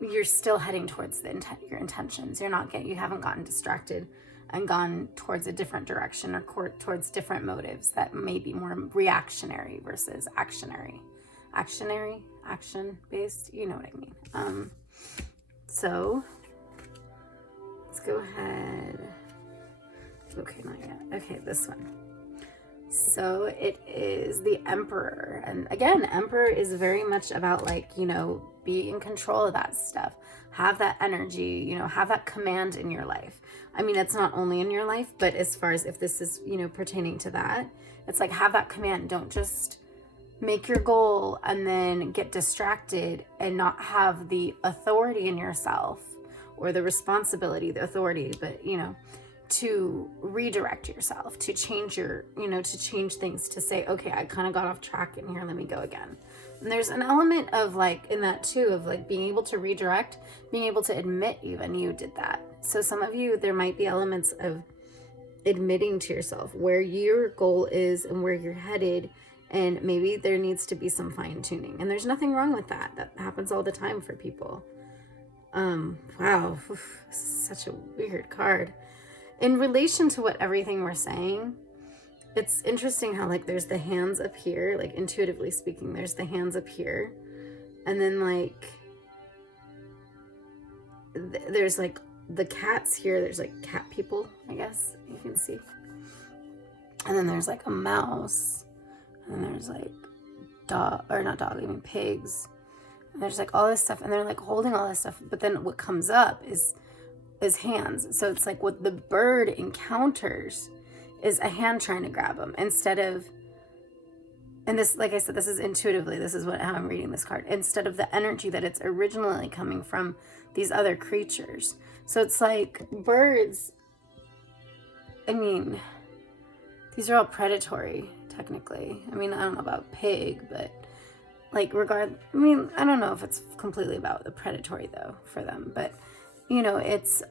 you're still heading towards your intentions. You haven't gotten distracted and gone towards a different direction or towards different motives that may be more reactionary versus actionary. Action based, you know what I mean. So let's go ahead. Okay, not yet. Okay, this one. So it is the Emperor. And again, Emperor is very much about like, you know, be in control of that stuff. Have that energy, you know, have that command in your life. I mean, it's not only in your life, but as far as if this is, you know, pertaining to that, it's like have that command. Don't just make your goal and then get distracted and not have the authority in yourself or the responsibility, the authority, but, you know, to redirect yourself, to change your, you know, to change things, to say, okay, I kind of got off track and here, let me go again. And there's an element of like, in that too, of like being able to redirect, being able to admit even you did that. So some of you, there might be elements of admitting to yourself where your goal is and where you're headed. And maybe there needs to be some fine tuning, and there's nothing wrong with that. That happens all the time for people. Wow. This is such a weird card. In relation to what everything we're saying, it's interesting how like there's the hands up here, like intuitively speaking, there's the hands up here. And then like, there's like the cats here. There's like cat people, I guess you can see. And then there's like a mouse. And there's like pigs. And there's like all this stuff. And they're like holding all this stuff. But then what comes up is hands. So it's like what the bird encounters is a hand trying to grab him instead of, and this, like I said, this is intuitively, this is how I'm reading this card, instead of the energy that it's originally coming from these other creatures. So it's like birds, I mean, these are all predatory, technically. I mean, I don't know about pig, but like I mean, I don't know if it's completely about the predatory though for them, but you know, it's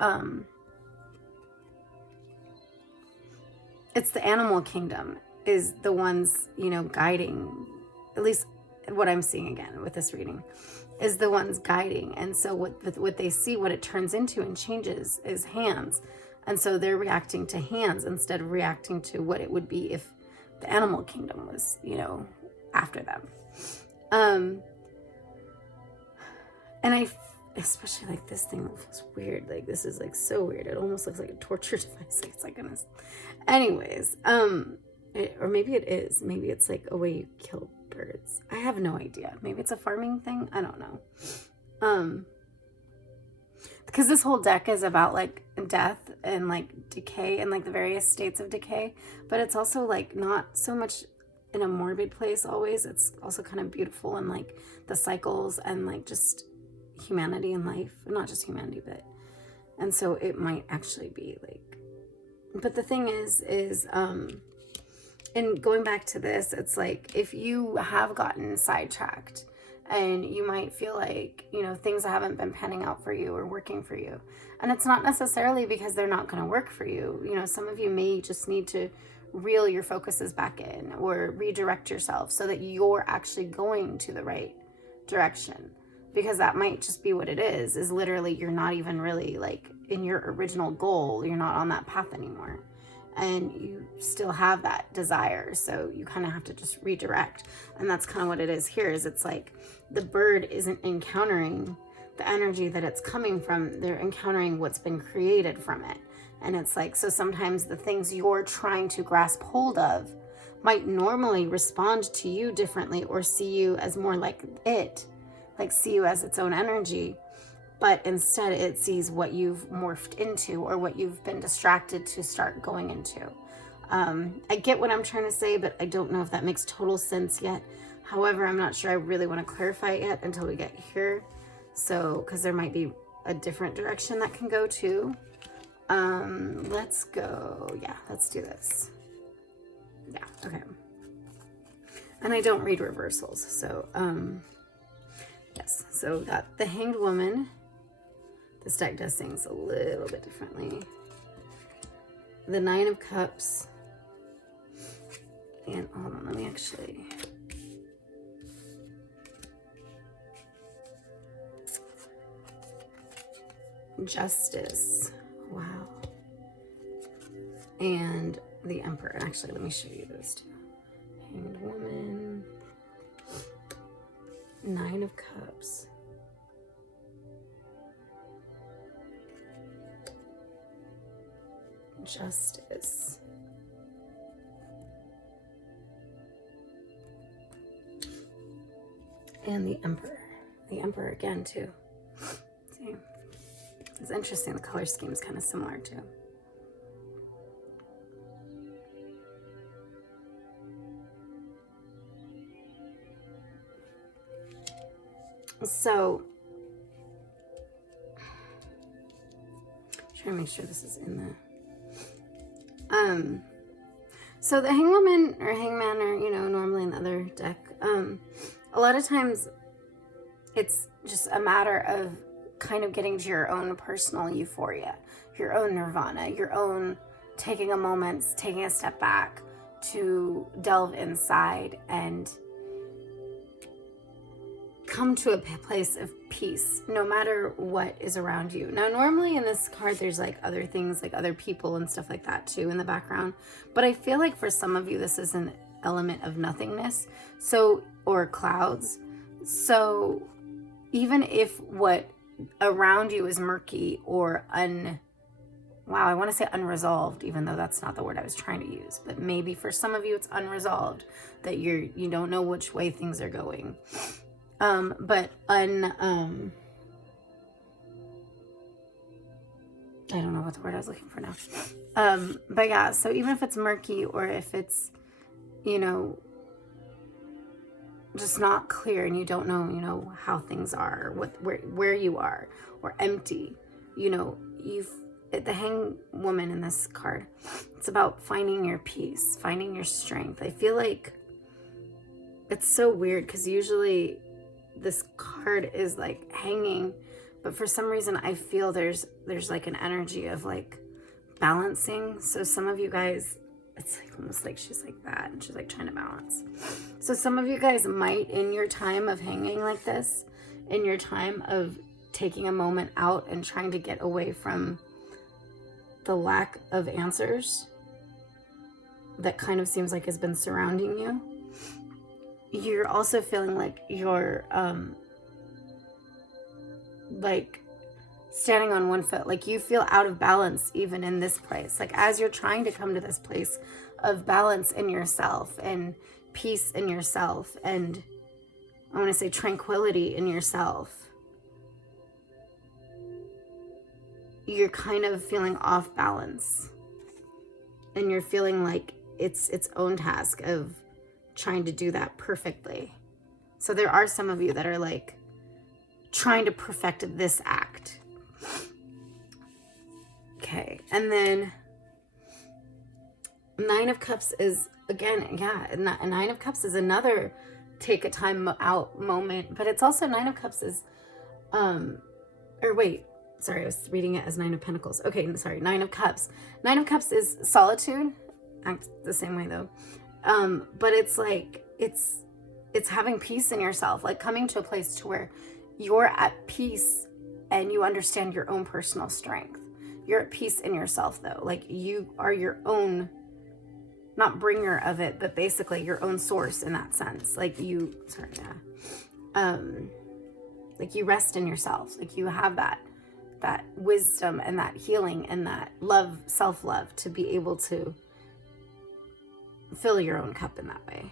the animal kingdom is the ones, you know, guiding, at least what I'm seeing again with this reading, is the ones guiding. And so what they see, what it turns into and changes is hands. And so they're reacting to hands instead of reacting to what it would be if the animal kingdom was, you know, after them. And especially like this thing feels weird. Like this is like so weird. It almost looks like a torture device. Like it's like anyways, or maybe it is. Maybe it's like a way you kill birds. I have no idea. Maybe it's a farming thing. I don't know. Because this whole deck is about like death and like decay and like the various states of decay, but it's also like not so much in a morbid place always. It's also kind of beautiful and like the cycles and like just humanity and life, not just humanity, but, and so it might actually be like, but the thing is and going back to this, it's like if you have gotten sidetracked and you might feel like, you know, things haven't been panning out for you or working for you, and it's not necessarily because they're not going to work for you. You know, some of you may just need to reel your focuses back in or redirect yourself so that you're actually going to the right direction, because that might just be what it is literally you're not even really like in your original goal. You're not on that path anymore, and you still have that desire, so you kind of have to just redirect. And that's kind of what it is here, is it's like the bird isn't encountering the energy that it's coming from, they're encountering what's been created from it. And it's like, so sometimes the things you're trying to grasp hold of might normally respond to you differently or see you as more like it, like see you as its own energy, but instead it sees what you've morphed into or what you've been distracted to start going into. I get what I'm trying to say, but I don't know if that makes total sense yet. However, I'm not sure I really want to clarify it yet until we get here. So, because there might be a different direction that can go too. Let's go. Yeah, let's do this. Yeah, okay. And I don't read reversals, so, yes. So that the Hanged Woman, this deck does things a little bit differently. The Nine of Cups. And hold on, let me actually... Justice. Wow. And the Emperor. Actually, let me show you those two. Hanged Woman. Nine of Cups. Justice. And the Emperor. The Emperor again, too. See? It's interesting. The color scheme is kind of similar, too. So, trying to make sure this is in the, so the Hangwoman or Hangman, or, you know, normally in the other deck, a lot of times it's just a matter of kind of getting to your own personal euphoria, your own nirvana, your own taking a moment, taking a step back to delve inside and come to a place of peace, no matter what is around you. Now, normally in this card, there's like other things, like other people and stuff like that too in the background. But I feel like for some of you, this is an element of nothingness. So, or clouds. So even if what around you is murky or wow, I want to say unresolved, even though that's not the word I was trying to use, but maybe for some of you it's unresolved, that you don't know which way things are going. But I don't know what the word I was looking for now. But yeah, so even if it's murky, or if it's, you know, just not clear, and you don't know, you know, how things are, where you are, or empty, you know, the Hanged Woman in this card, it's about finding your peace, finding your strength. I feel like it's so weird because usually this card is like hanging, but for some reason I feel there's like an energy of like balancing. So some of you guys, it's like almost like she's like that and she's like trying to balance. So some of you guys might, in your time of hanging like this, in your time of taking a moment out and trying to get away from the lack of answers that kind of seems like has been surrounding you, you're also feeling like you're like standing on one foot, like you feel out of balance even in this place. Like as you're trying to come to this place of balance in yourself and peace in yourself, and I want to say tranquility in yourself, you're kind of feeling off balance, and you're feeling like it's its own task of trying to do that perfectly. So there are some of you that are like trying to perfect this act. Okay, and then Nine of Cups is, again, yeah, Nine of Cups is another take a time out moment, but it's also Nine of Cups is, or wait, sorry, I was reading it as Nine of Pentacles. Okay, sorry, Nine of Cups. Nine of Cups is solitude, acts the same way though. But it's like, it's having peace in yourself, like coming to a place to where you're at peace and you understand your own personal strength. You're at peace in yourself though. Like you are your own, not bringer of it, but basically your own source in that sense. Like you, sorry, yeah. Like you rest in yourself. Like you have that wisdom and that healing and that love, self-love to be able to fill your own cup in that way.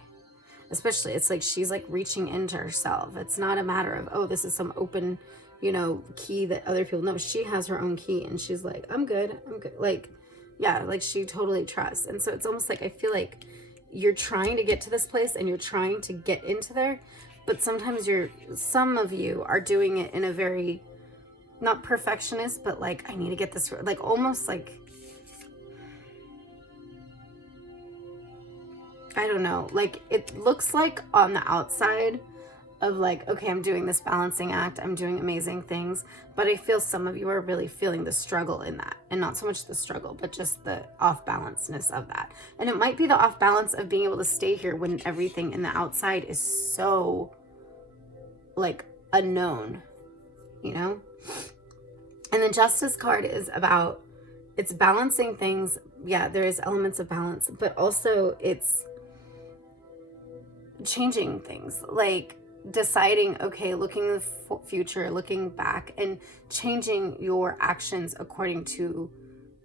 Especially, it's like she's like reaching into herself. It's not a matter of, oh, this is some open, you know, key that other people know. She has her own key and she's like, I'm good. Like, yeah, like she totally trusts. And so it's almost like I feel like you're trying to get to this place and you're trying to get into there, but sometimes some of you are doing it in a very, not perfectionist, but like, I need to get this, like almost like, I don't know, like it looks like on the outside of like, okay, I'm doing this balancing act, I'm doing amazing things, but I feel some of you are really feeling the struggle in that, and not so much the struggle, but just the off-balanceness of that. And it might be the off-balance of being able to stay here when everything in the outside is so like unknown, you know? And the Justice card is about, it's balancing things. Yeah, there is elements of balance, but also it's changing things, like deciding, okay, looking in the future, looking back, and changing your actions according to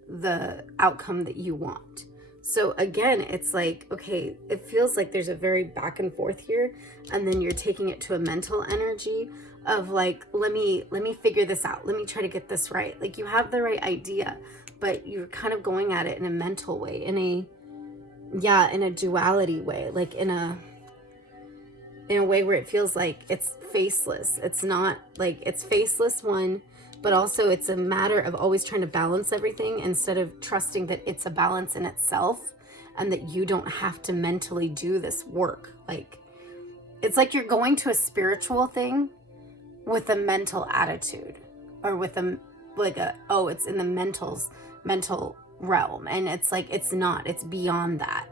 the outcome that you want. So again, it's like, okay, it feels like there's a very back and forth here, and then you're taking it to a mental energy of like, let me figure this out. Let me try to get this right. Like, you have the right idea, but you're kind of going at it in a mental way, in a duality way, like in a way where it feels like it's faceless. It's not like, it's faceless, one, but also it's a matter of always trying to balance everything instead of trusting that it's a balance in itself and that you don't have to mentally do this work. Like, it's like you're going to a spiritual thing with a mental attitude, or with it's in the mental realm. And it's like, it's not, it's beyond that.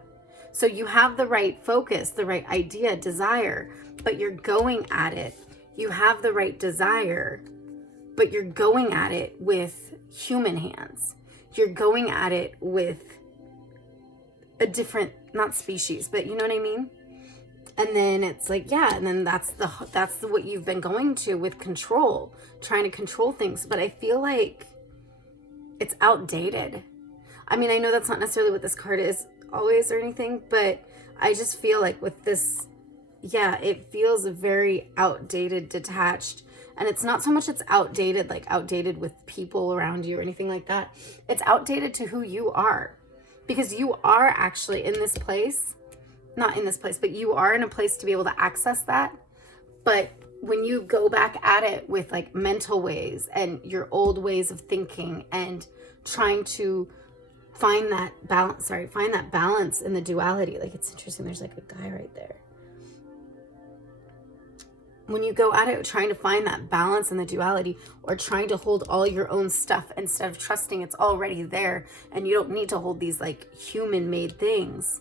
So you have the right focus, the right idea, desire, but you're going at it. You have the right desire, but you're going at it with human hands. You're going at it with a different, not species, but you know what I mean? And then it's like, yeah, and then that's what you've been going to with control, trying to control things. But I feel like it's outdated. I mean, I know that's not necessarily what this card is always or anything, but I just feel like with this, yeah, it feels very outdated, detached. And it's not so much it's outdated, like outdated with people around you or anything like that. It's outdated to who you are, because you are actually in this place, not in this place, but you are in a place to be able to access that. But when you go back at it with like mental ways and your old ways of thinking and trying to find that balance in the duality. Like, it's interesting, there's like a guy right there. When you go at it trying to find that balance in the duality, or trying to hold all your own stuff instead of trusting it's already there and you don't need to hold these like human-made things,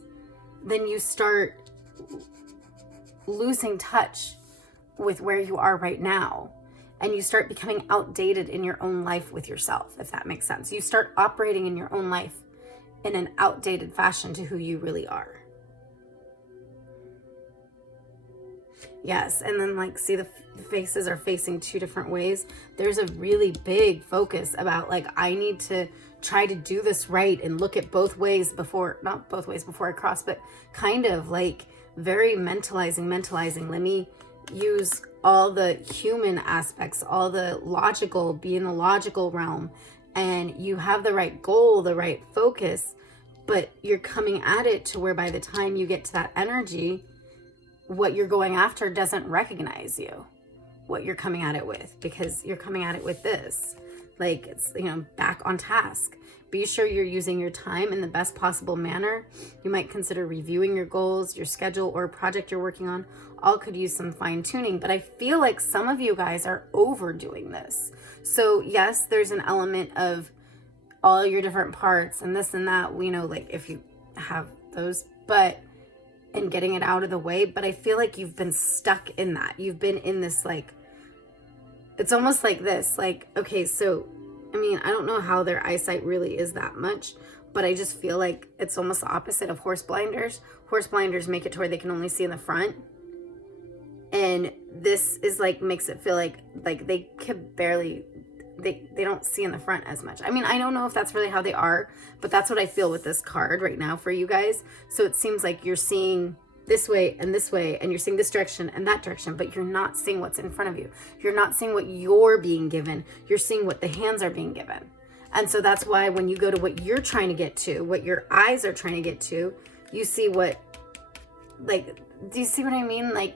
then you start losing touch with where you are right now. And you start becoming outdated in your own life with yourself, if that makes sense. You start operating in your own life in an outdated fashion to who you really are. Yes, and then like, see, the faces are facing two different ways. There's a really big focus about like, I need to try to do this right and look at both ways before, not both ways before I cross, but kind of like very mentalizing. Let me use all the human aspects, all the logical, be in the logical realm. And you have the right goal, the right focus, but you're coming at it to where by the time you get to that energy, what you're going after doesn't recognize you, what you're coming at it with, because you're coming at it with this. Like, it's, you know, back on task. Be sure you're using your time in the best possible manner. You might consider reviewing your goals, your schedule, or a project you're working on. All could use some fine tuning, but I feel like some of you guys are overdoing this. So yes, there's an element of all your different parts and this and that, you know, like if you have those, but and getting it out of the way. But I feel like you've been stuck in that. You've been in this, like, it's almost like this, like, okay, so, I mean, I don't know how their eyesight really is that much, but I just feel like it's almost the opposite of horse blinders. Horse blinders make it to where they can only see in the front. And this is like, makes it feel like they could barely, they don't see in the front as much. I mean, I don't know if that's really how they are, but that's what I feel with this card right now for you guys. So it seems like you're seeing this way, and you're seeing this direction and that direction, but you're not seeing what's in front of you. You're not seeing what you're being given. You're seeing what the hands are being given. And so that's why when you go to what you're trying to get to, what your eyes are trying to get to, you see what, like, do you see what I mean? Like,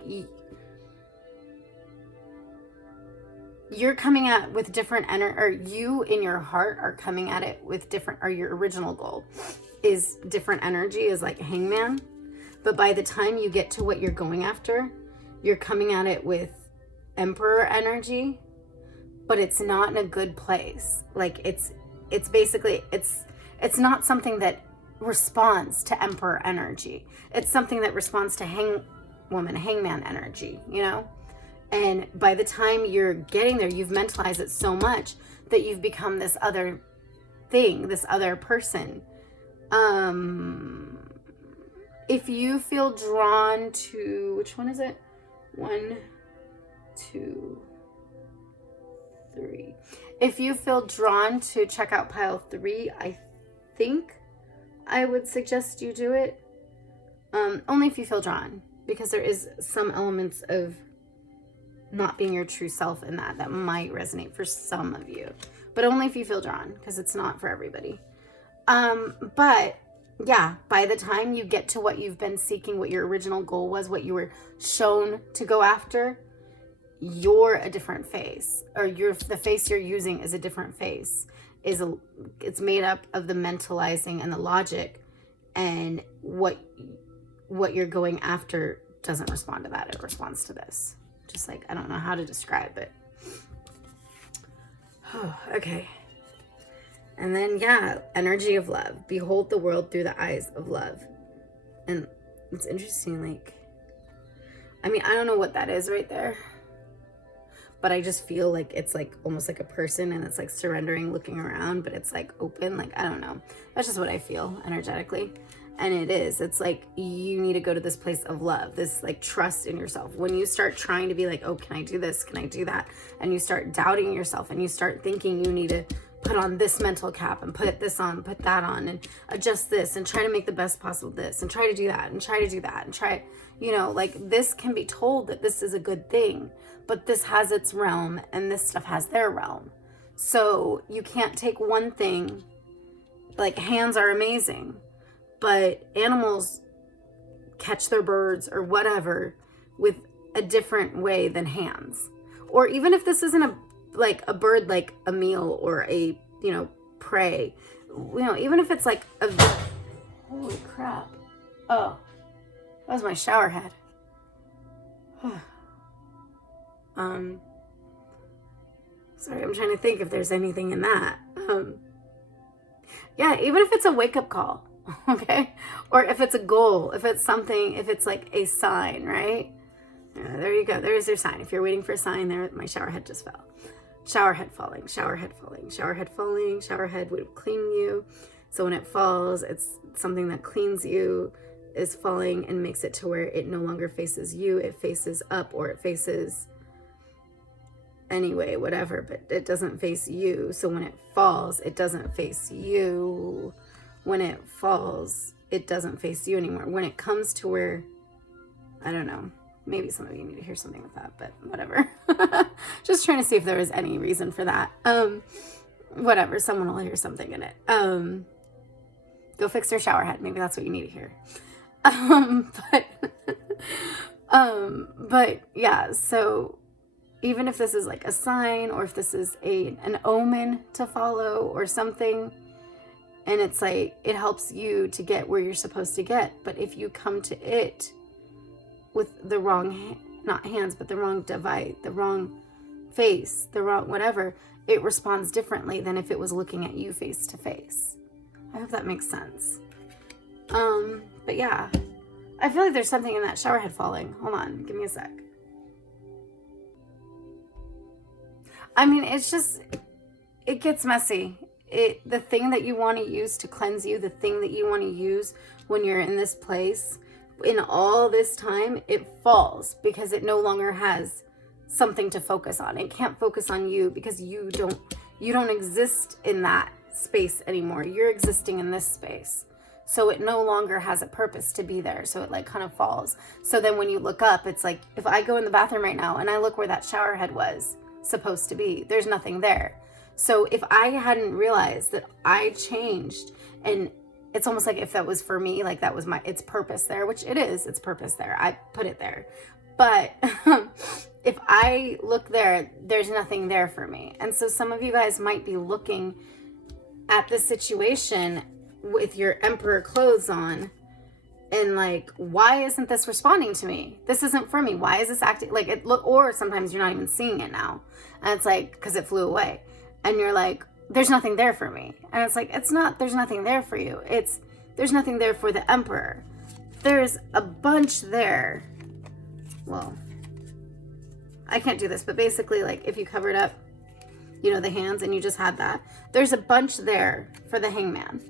you're coming at with different energy, or you in your heart are coming at it with different, or your original goal is different energy, is like Hangman. But by the time you get to what you're going after, you're coming at it with Emperor energy, but it's not in a good place. Like, it's basically, it's not something that responds to Emperor energy. It's something that responds to Hangman energy, you know? And by the time you're getting there, you've mentalized it so much that you've become this other thing, this other person. If you feel drawn to, which one is it? 1, 2, 3. If you feel drawn to check out pile 3, I think I would suggest you do it. Only if you feel drawn, because there is some elements of not being your true self in that might resonate for some of you, but only if you feel drawn, because it's not for everybody. But yeah, by the time you get to what you've been seeking, what your original goal was, what you were shown to go after, you're a different face, or the face you're using is a different face. It's made up of the mentalizing and the logic, and what you're going after doesn't respond to that. It responds to this. Just like, I don't know how to describe it. Oh, okay. And then, yeah, energy of love. Behold the world through the eyes of love. And it's interesting, like, I mean, I don't know what that is right there, but I just feel like it's like almost like a person, and it's like surrendering, looking around, but it's like open. Like, I don't know. That's just what I feel energetically. And it is. It's like you need to go to this place of love, this like trust in yourself. When you start trying to be like, oh, can I do this? Can I do that? And you start doubting yourself, and you start thinking you need to put on this mental cap and put this on, put that on, and adjust this and try to make the best possible this and try to do that and try to do that and try, you know, like this can be told that this is a good thing, but this has its realm and this stuff has their realm. So you can't take one thing, like hands are amazing, but animals catch their birds or whatever with a different way than hands. Or even if this isn't a bird, like a meal or a, you know, prey, you know, even if it's like a, holy crap. Oh, that was my shower head. Sorry, I'm trying to think if there's anything in that. Yeah, even if it's a wake-up call. Okay, or if it's a goal, if it's something, if it's like a sign, right? There you go. There's your sign. If you're waiting for a sign, there, my shower head just fell. Shower head falling, shower head falling, shower head falling. Shower head would clean you. So when it falls, it's something that cleans you, is falling and makes it to where it no longer faces you. It faces up, or it faces anyway, whatever, but it doesn't face you. So when it falls, it doesn't face you. When it falls, it doesn't face you anymore. When it comes to where, I don't know, maybe some of you need to hear something with that, but whatever. Just trying to see if there was any reason for that. Whatever, someone will hear something in it. Go fix your shower head. Maybe that's what you need to hear. But yeah, so even if this is like a sign, or if this is an omen to follow or something, and it's like, it helps you to get where you're supposed to get. But if you come to it with the wrong, not hands, but the wrong device, the wrong face, the wrong whatever, it responds differently than if it was looking at you face to face. I hope that makes sense. But yeah, I feel like there's something in that shower head falling. Hold on, give me a sec. I mean, it's just, it gets messy. The thing that you want to use to cleanse you, the thing that you want to use when you're in this place, in all this time, it falls because it no longer has something to focus on. It can't focus on you because you don't exist in that space anymore. You're existing in this space. So it no longer has a purpose to be there. So it like kind of falls. So then when you look up, it's like, if I go in the bathroom right now and I look where that shower head was supposed to be, there's nothing there. So if I hadn't realized that I changed, and it's almost like if that was for me, like that was its purpose there, which it is, its purpose there. I put it there. But if I look there, there's nothing there for me. And so some of you guys might be looking at the situation with your emperor clothes on and like, why isn't this responding to me? This isn't for me. Why is this acting like it? Or sometimes you're not even seeing it now. And it's like, because it flew away. And you're like, there's nothing there for me. And it's like, it's not, there's nothing there for you. There's nothing there for the emperor. There's a bunch there. Well, I can't do this, but basically, like, if you covered up, you know, the hands and you just had that, there's a bunch there for the Hangman,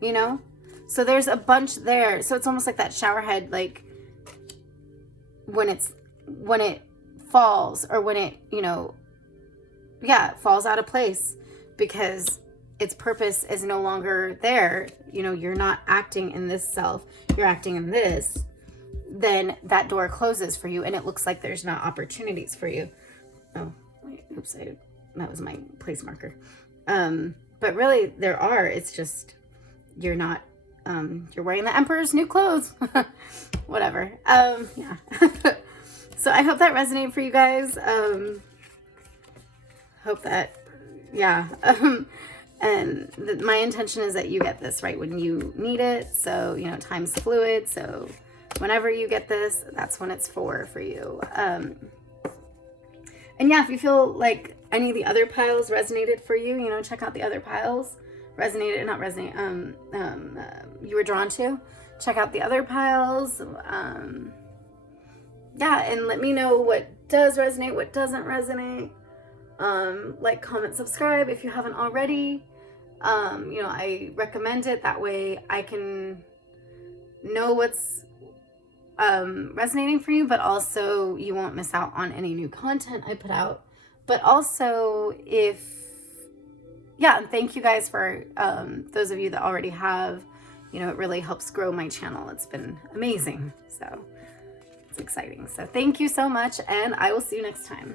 you know? So there's a bunch there. So it's almost like that shower head, like, when it falls, or when it, you know, yeah, it falls out of place because its purpose is no longer there. You know, you're not acting in this self, you're acting in this. Then that door closes for you, and it looks like there's not opportunities for you. Oh, wait, oops, that was my place marker. But really, there are. It's just you're not. You're wearing the Emperor's new clothes. Whatever. Yeah. So I hope that resonated for you guys. Hope that, yeah. And my intention is that you get this right when you need it. So, you know, time's fluid. So whenever you get this, that's when it's for you. And yeah, if you feel like any of the other piles resonated for you, you know, check out the other piles. Resonated, not resonate, you were drawn to. Check out the other piles. Yeah, and let me know what does resonate, what doesn't resonate. Like, comment, subscribe if you haven't already. You know, I recommend it. That way I can know what's resonating for you, but also you won't miss out on any new content I put out. But also, yeah, and thank you guys for those of you that already have. You know, it really helps grow my channel. It's been amazing. So it's exciting. So thank you so much, and I will see you next time.